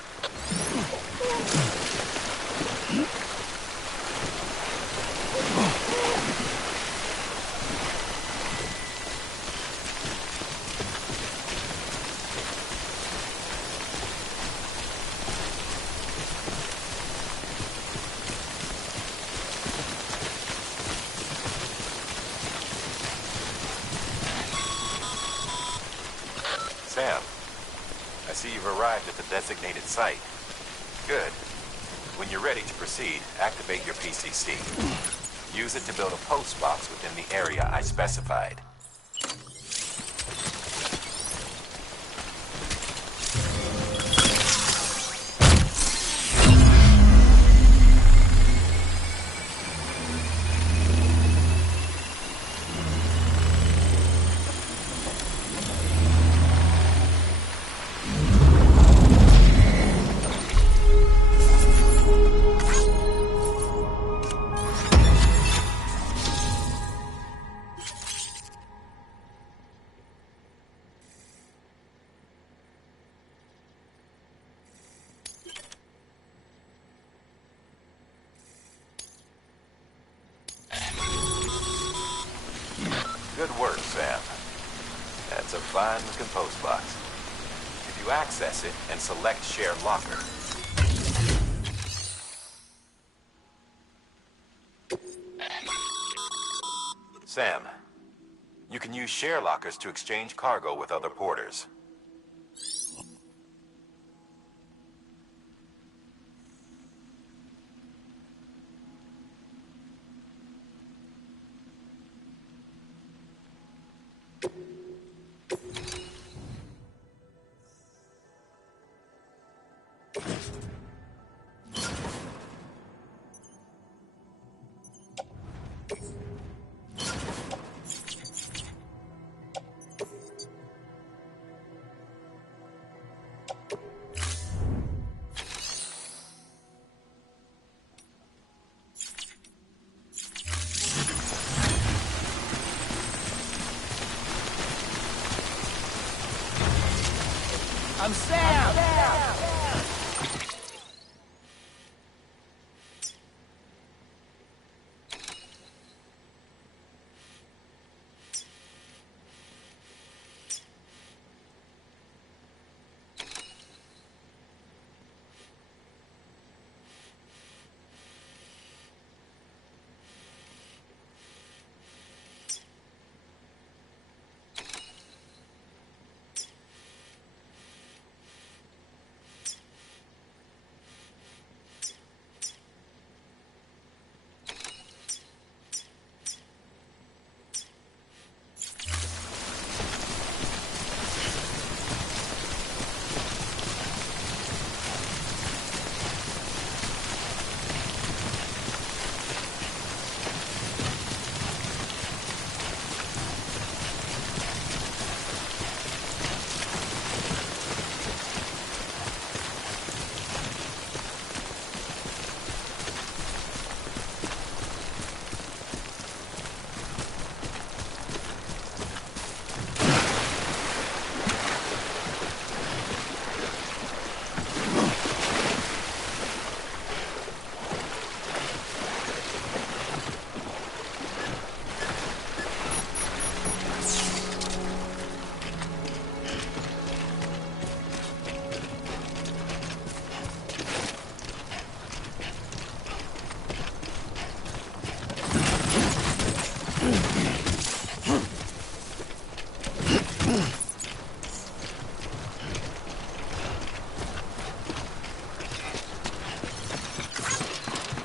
Sam, I see you've arrived at the designated site. Good. When you're ready to proceed, activate your PCC. Use it to build a post box within the area I specified. Good work, Sam. That's a fine-looking post box. If you access it and select Share Locker... Sam, you can use share lockers to exchange cargo with other porters. I'm Sam!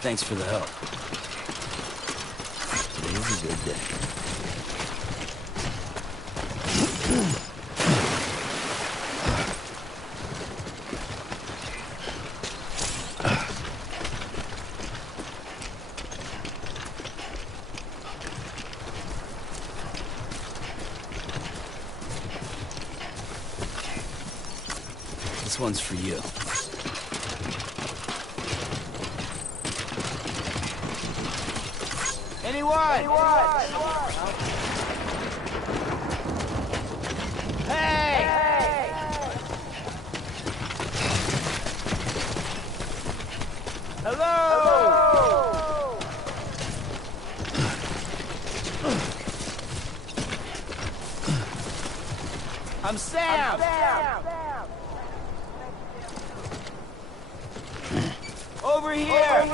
Thanks for the help. Today's a good day. This one's for you. Anyone? Hey! Hello! I'm Sam! Over here!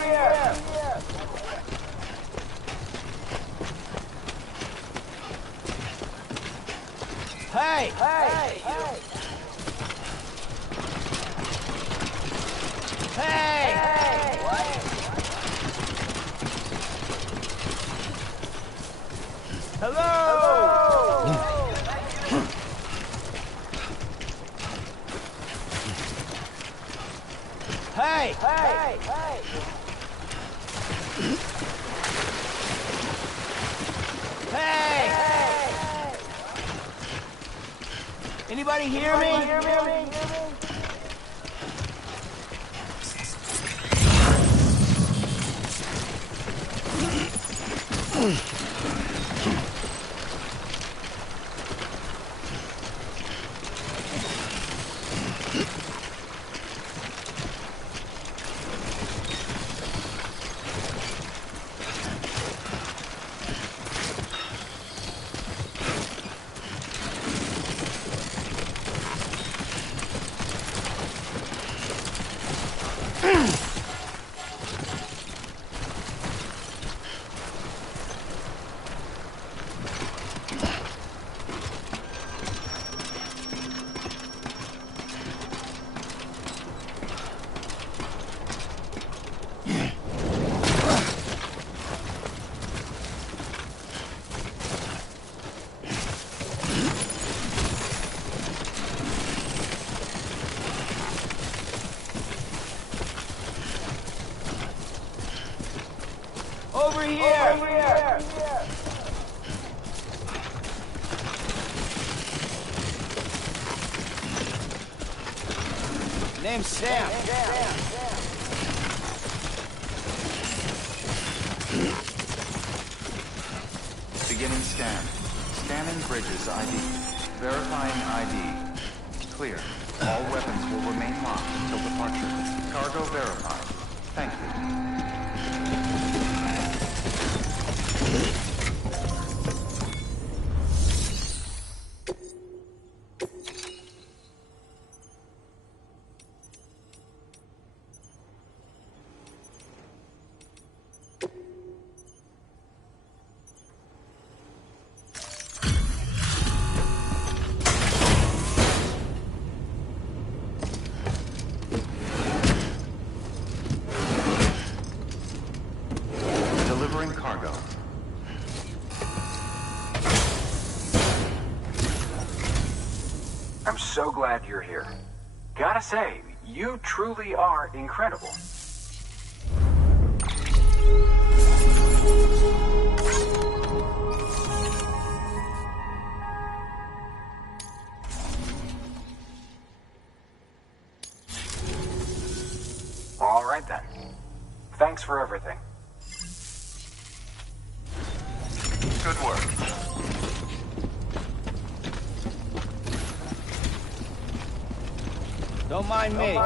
Hey! Hey! Hey! Hello! Hey! Hey! Hey! Anybody hear me? Over here! Name's Sam. Beginning scan. Scanning Bridges ID. Verifying ID. Clear. All weapons will remain locked until departure. Cargo verified. Thank you. Cargo. I'm so glad you're here. Gotta say, you truly are incredible. All right then. Thanks for everything. Good work. Don't mind me.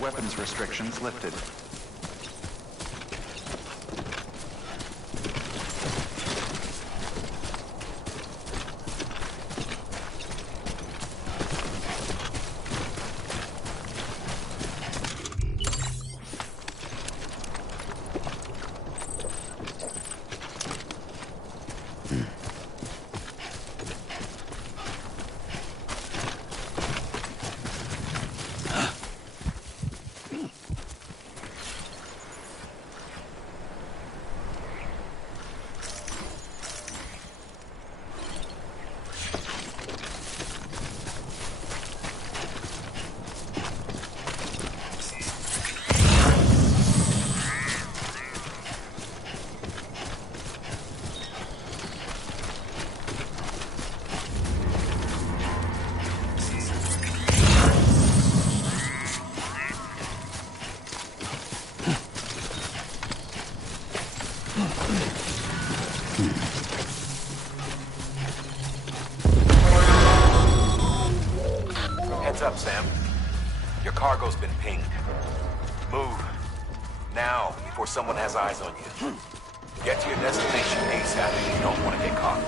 Weapons restrictions lifted. Heads up, Sam. Your cargo's been pinged. Move. Now, before someone has eyes on you. Get to your destination ASAP if you don't want to get caught.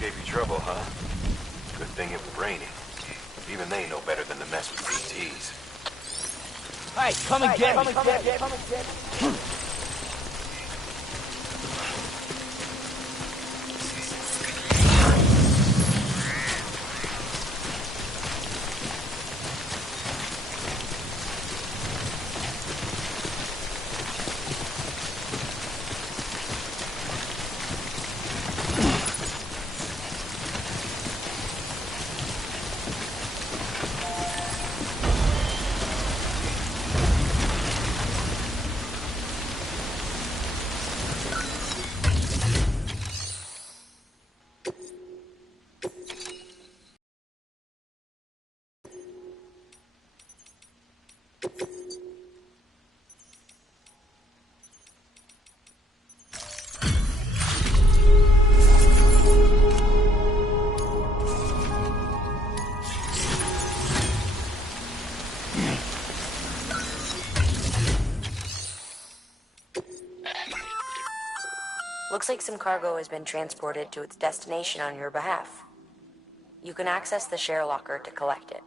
Gave you trouble, huh? Good thing it was raining. Even they know better than to mess with BTs. Hey, come and get me. Looks like some cargo has been transported to its destination on your behalf. You can access the share locker to collect it.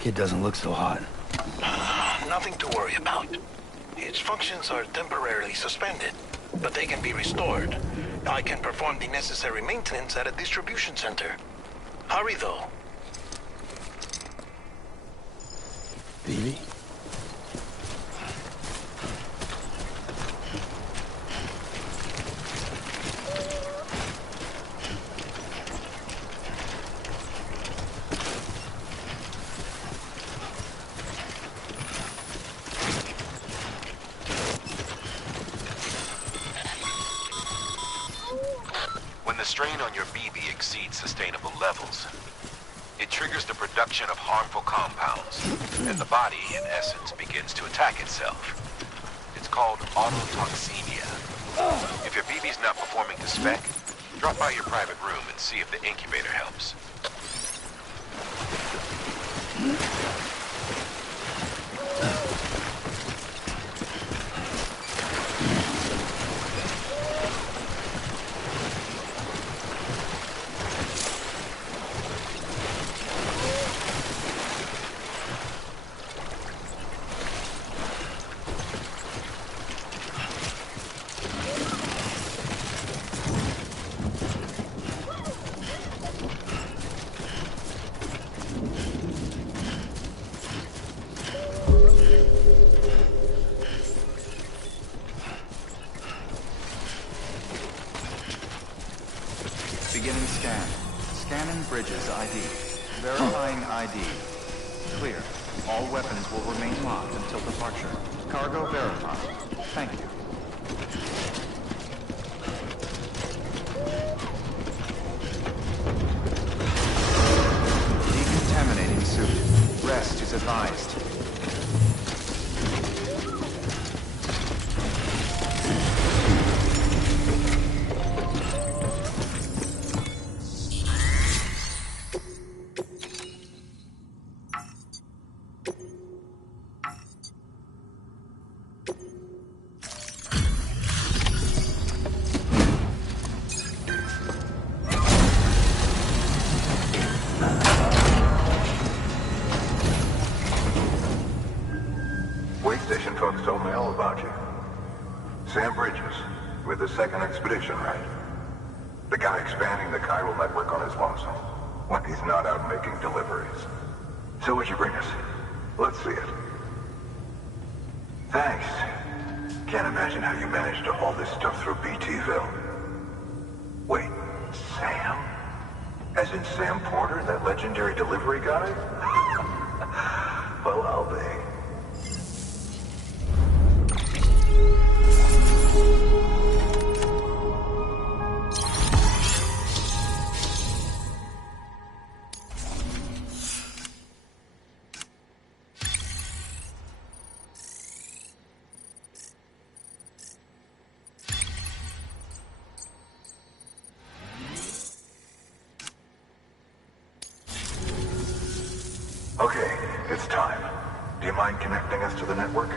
Kid doesn't look so hot. Nothing to worry about. Its functions are temporarily suspended, but they can be restored. I can perform the necessary maintenance at a distribution center. Hurry, though. Baby? When the strain on your BB exceeds sustainable levels, it triggers the production of harmful compounds, and the body, in essence, begins to attack itself. It's called autotoxemia. If your BB's not performing to spec, drop by your private room and see if the incubator helps. Beginning scan. Scanning Bridges ID. Verifying ID. Clear. All weapons will remain locked until departure. Cargo verified. Thank you. Decontaminating suit. Rest is advised. Station folks told me all about you. Sam Bridges, with the second expedition, right? The guy expanding the chiral network on his lonesome, when he's not out making deliveries. So what'd you bring us? Let's see it. Thanks. Can't imagine how you managed to haul this stuff through BTville. Wait, Sam? As in Sam Porter, that legendary delivery guy? Well, I'll be. Okay, it's time. Do you mind connecting us to the network?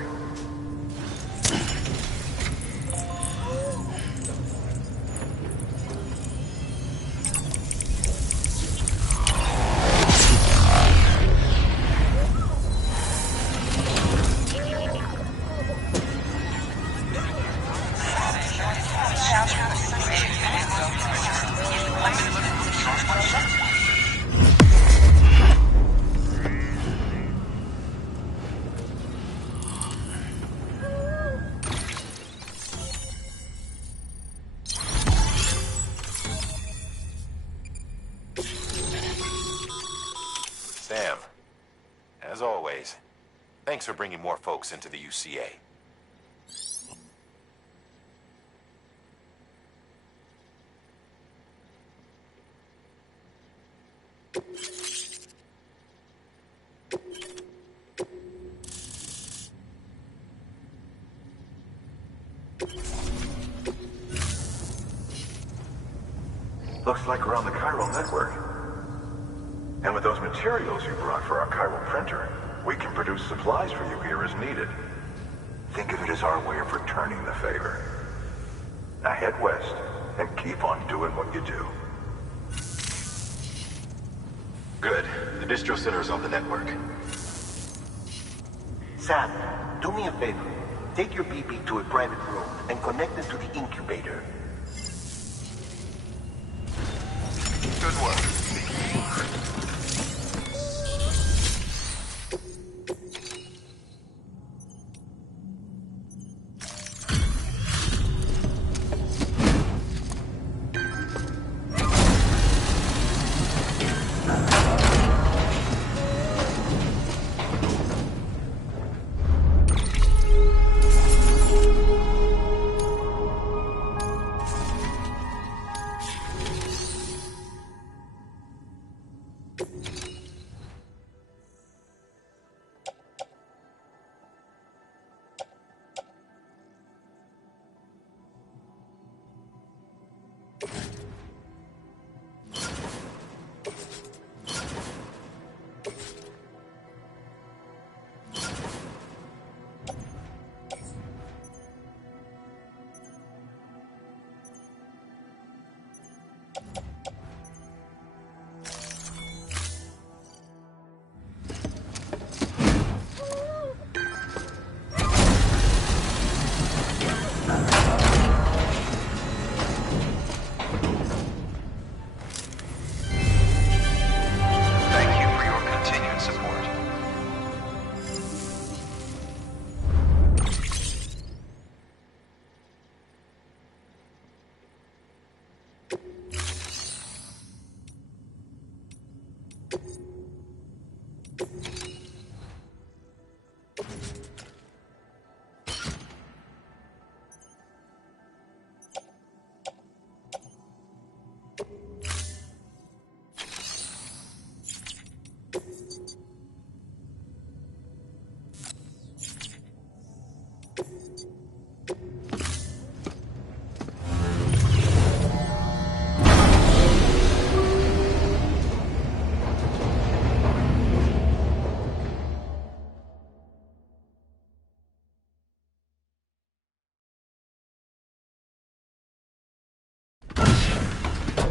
Sam, as always, thanks for bringing more folks into the UCA. Looks like we're on the chiral network. And with those materials you brought for our chiral printer, we can produce supplies for you here as needed. Think of it as our way of returning the favor. Now head west and keep on doing what you do. Good. The distro center is on the network. Sam, do me a favor. Take your BB to a private room and connect it to the incubator. Good work.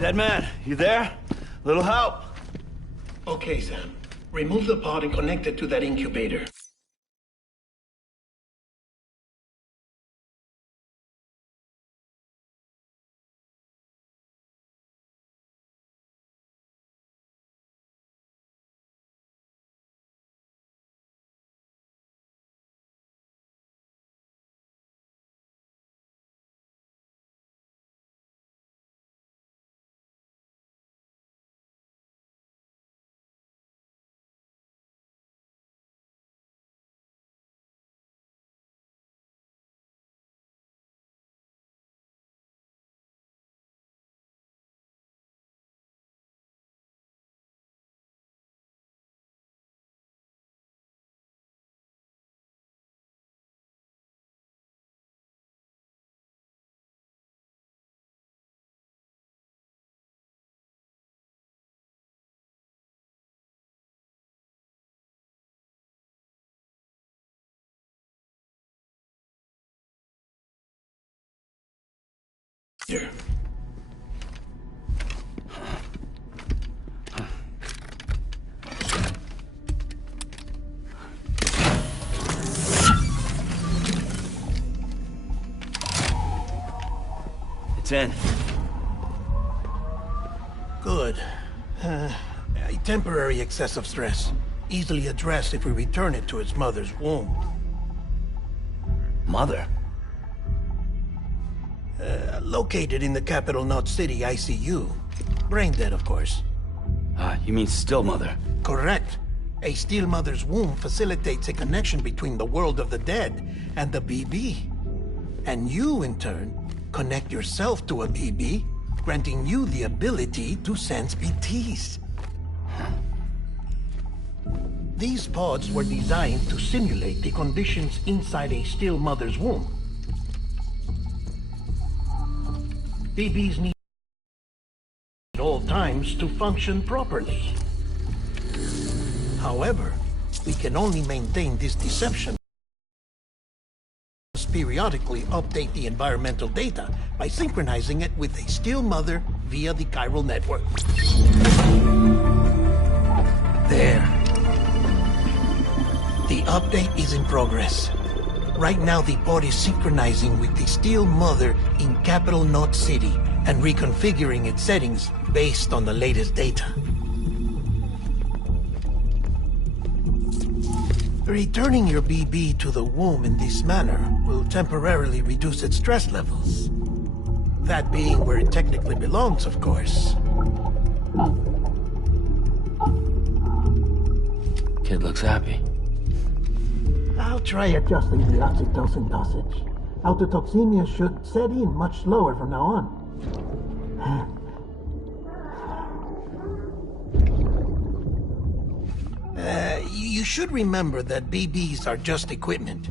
Dead man, you there? Little help? Okay, Sam. Remove the pod and connect it to that incubator. Here. It's in. Good. A temporary excessive stress. Easily addressed if we return it to its mother's womb. Mother? Located in the capital Knot City ICU. Brain dead, of course. You mean still mother? Correct. A still mother's womb facilitates a connection between the world of the dead and the BB. And you, in turn, connect yourself to a BB, granting you the ability to sense BTs. These pods were designed to simulate the conditions inside a still mother's womb. BBs need at all times to function properly. However, we can only maintain this deception. Periodically update the environmental data by synchronizing it with a still mother via the chiral network. There. The update is in progress. Right now, the pod is synchronizing with the Steel Mother in Capital Knot City and reconfiguring its settings based on the latest data. Returning your BB to the womb in this manner will temporarily reduce its stress levels. That being where it technically belongs, of course. Kid looks happy. I'll try adjusting the oxytocin dosage. Autotoxemia should set in much slower from now on. You should remember that BBs are just equipment.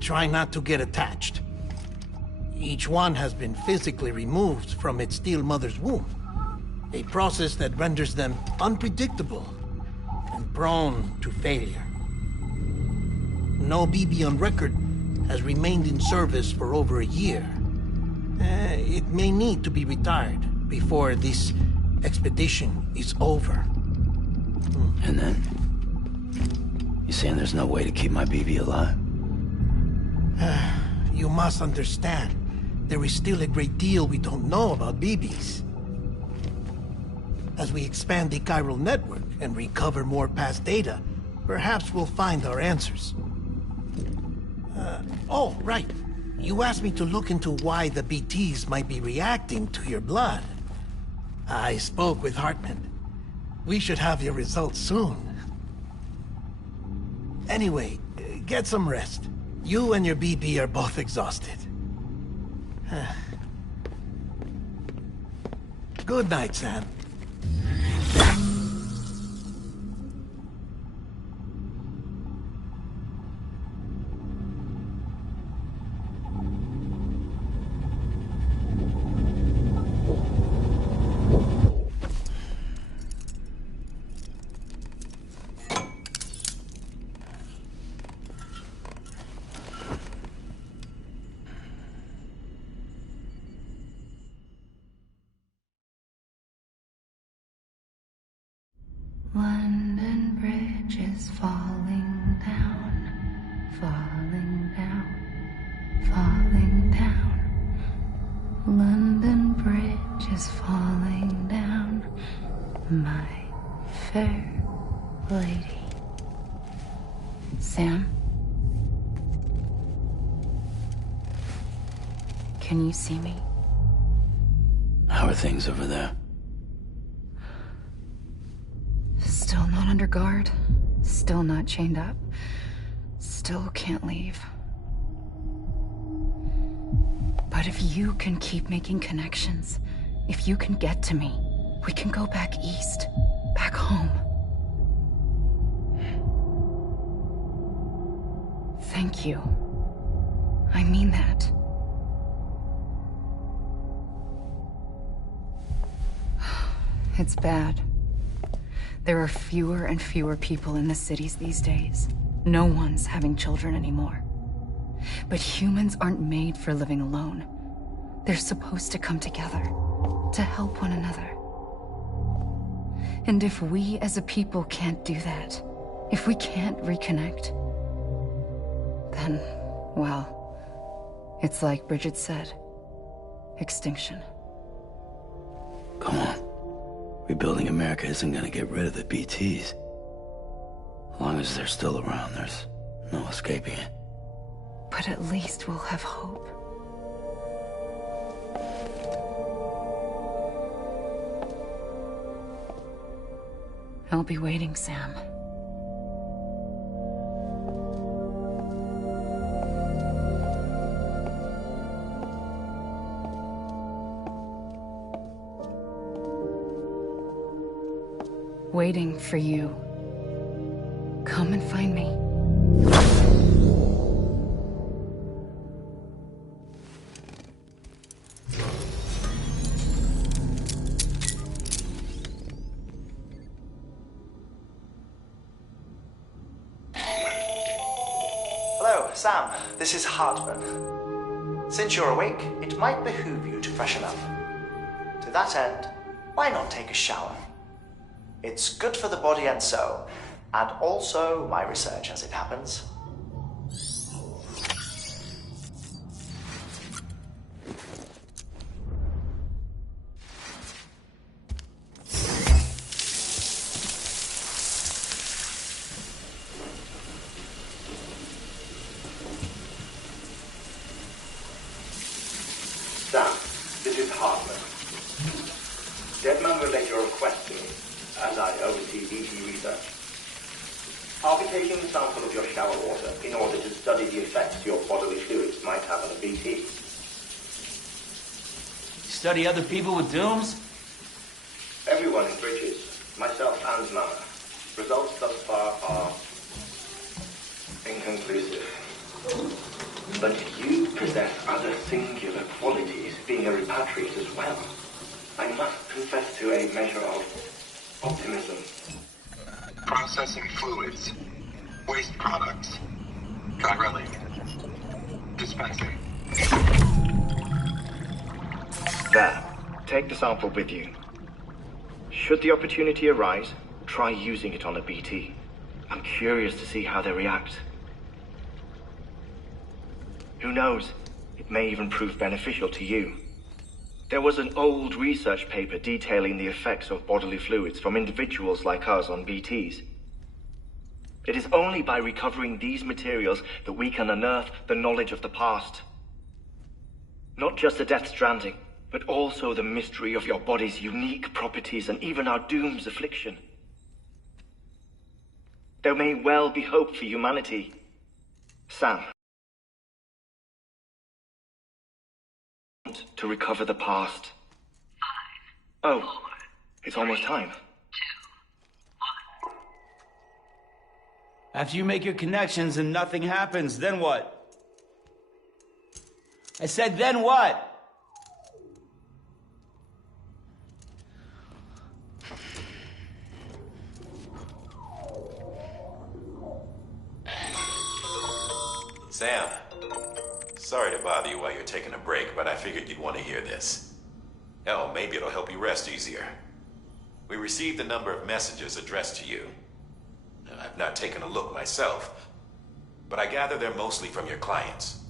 Try not to get attached. Each one has been physically removed from its Steel Mother's womb. A process that renders them unpredictable and prone to failure. No BB on record has remained in service for over a year. It may need to be retired before this expedition is over. And then? You saying there's no way to keep my BB alive? You must understand, there is still a great deal we don't know about BBs. As we expand the chiral network and recover more past data, perhaps we'll find our answers. Oh, right. You asked me to look into why the BTs might be reacting to your blood. I spoke with Hartman. We should have your results soon. Anyway, get some rest. You and your BB are both exhausted. Good night, Sam. London Bridge is falling down, falling down, falling down. London Bridge is falling down, my fair lady. Sam? Can you see me? How are things over there? Still not under guard, still not chained up, still can't leave. But if you can keep making connections, if you can get to me, we can go back east, back home. Thank you. I mean that. It's bad. There are fewer and fewer people in the cities these days. No one's having children anymore. But humans aren't made for living alone. They're supposed to come together, to help one another. And if we as a people can't do that, if we can't reconnect, then, well, it's like Bridget said, extinction. Come on. Rebuilding America isn't gonna get rid of the BTs. As long as they're still around, there's no escaping it. But at least we'll have hope. I'll be waiting, Sam. Waiting for you. Come and find me. Hello, Sam. This is Hartman. Since you're awake, it might behoove you to freshen up. To that end, why not take a shower? It's good for the body and soul, and also my research as it happens. Sam, this is Hartman. Deadman relayed your request to me, as I oversee BT research. I'll be taking a sample of your shower water in order to study the effects your bodily fluids might have on a BT. Study other people with dooms? Everyone in Bridges, myself and Mama. Results thus far are inconclusive. But you possess other singular qualities, being a repatriate as well. I must confess to a measure of optimism. Processing fluids. Waste products. Chirelli. Dispensing. There. Take the sample with you. Should the opportunity arise, try using it on a BT. I'm curious to see how they react. Who knows? It may even prove beneficial to you. There was an old research paper detailing the effects of bodily fluids from individuals like us on BTs. It is only by recovering these materials that we can unearth the knowledge of the past. Not just the Death Stranding, but also the mystery of your body's unique properties and even our doom's affliction. There may well be hope for humanity. Sam. To recover the past. 5, 4, it's almost time. 2, 1. After you make your connections and nothing happens, then what? I said, then what? Sam, sorry to bother you while you're taking a break, but I figured you'd want to hear this. Hell, maybe it'll help you rest easier. We received a number of messages addressed to you. I've not taken a look myself, but I gather they're mostly from your clients.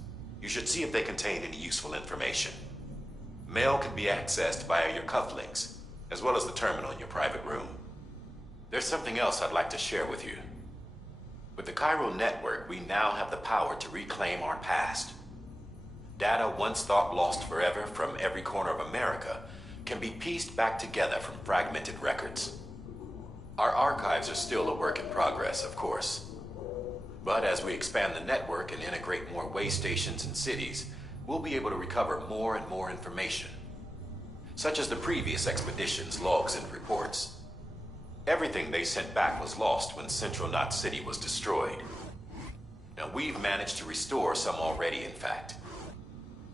You should see if they contain any useful information. Mail can be accessed via your cufflinks, as well as the terminal in your private room. There's something else I'd like to share with you. With the Cairo network, we now have the power to reclaim our past. Data once thought lost forever from every corner of America can be pieced back together from fragmented records. Our archives are still a work in progress, of course. But as we expand the network and integrate more way stations and cities, we'll be able to recover more and more information, such as the previous expedition's logs and reports. Everything they sent back was lost when Central Knot City was destroyed. Now, we've managed to restore some already, in fact.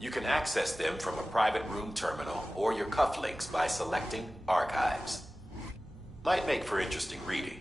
You can access them from a private room terminal or your cufflinks by selecting Archives. Might make for interesting reading.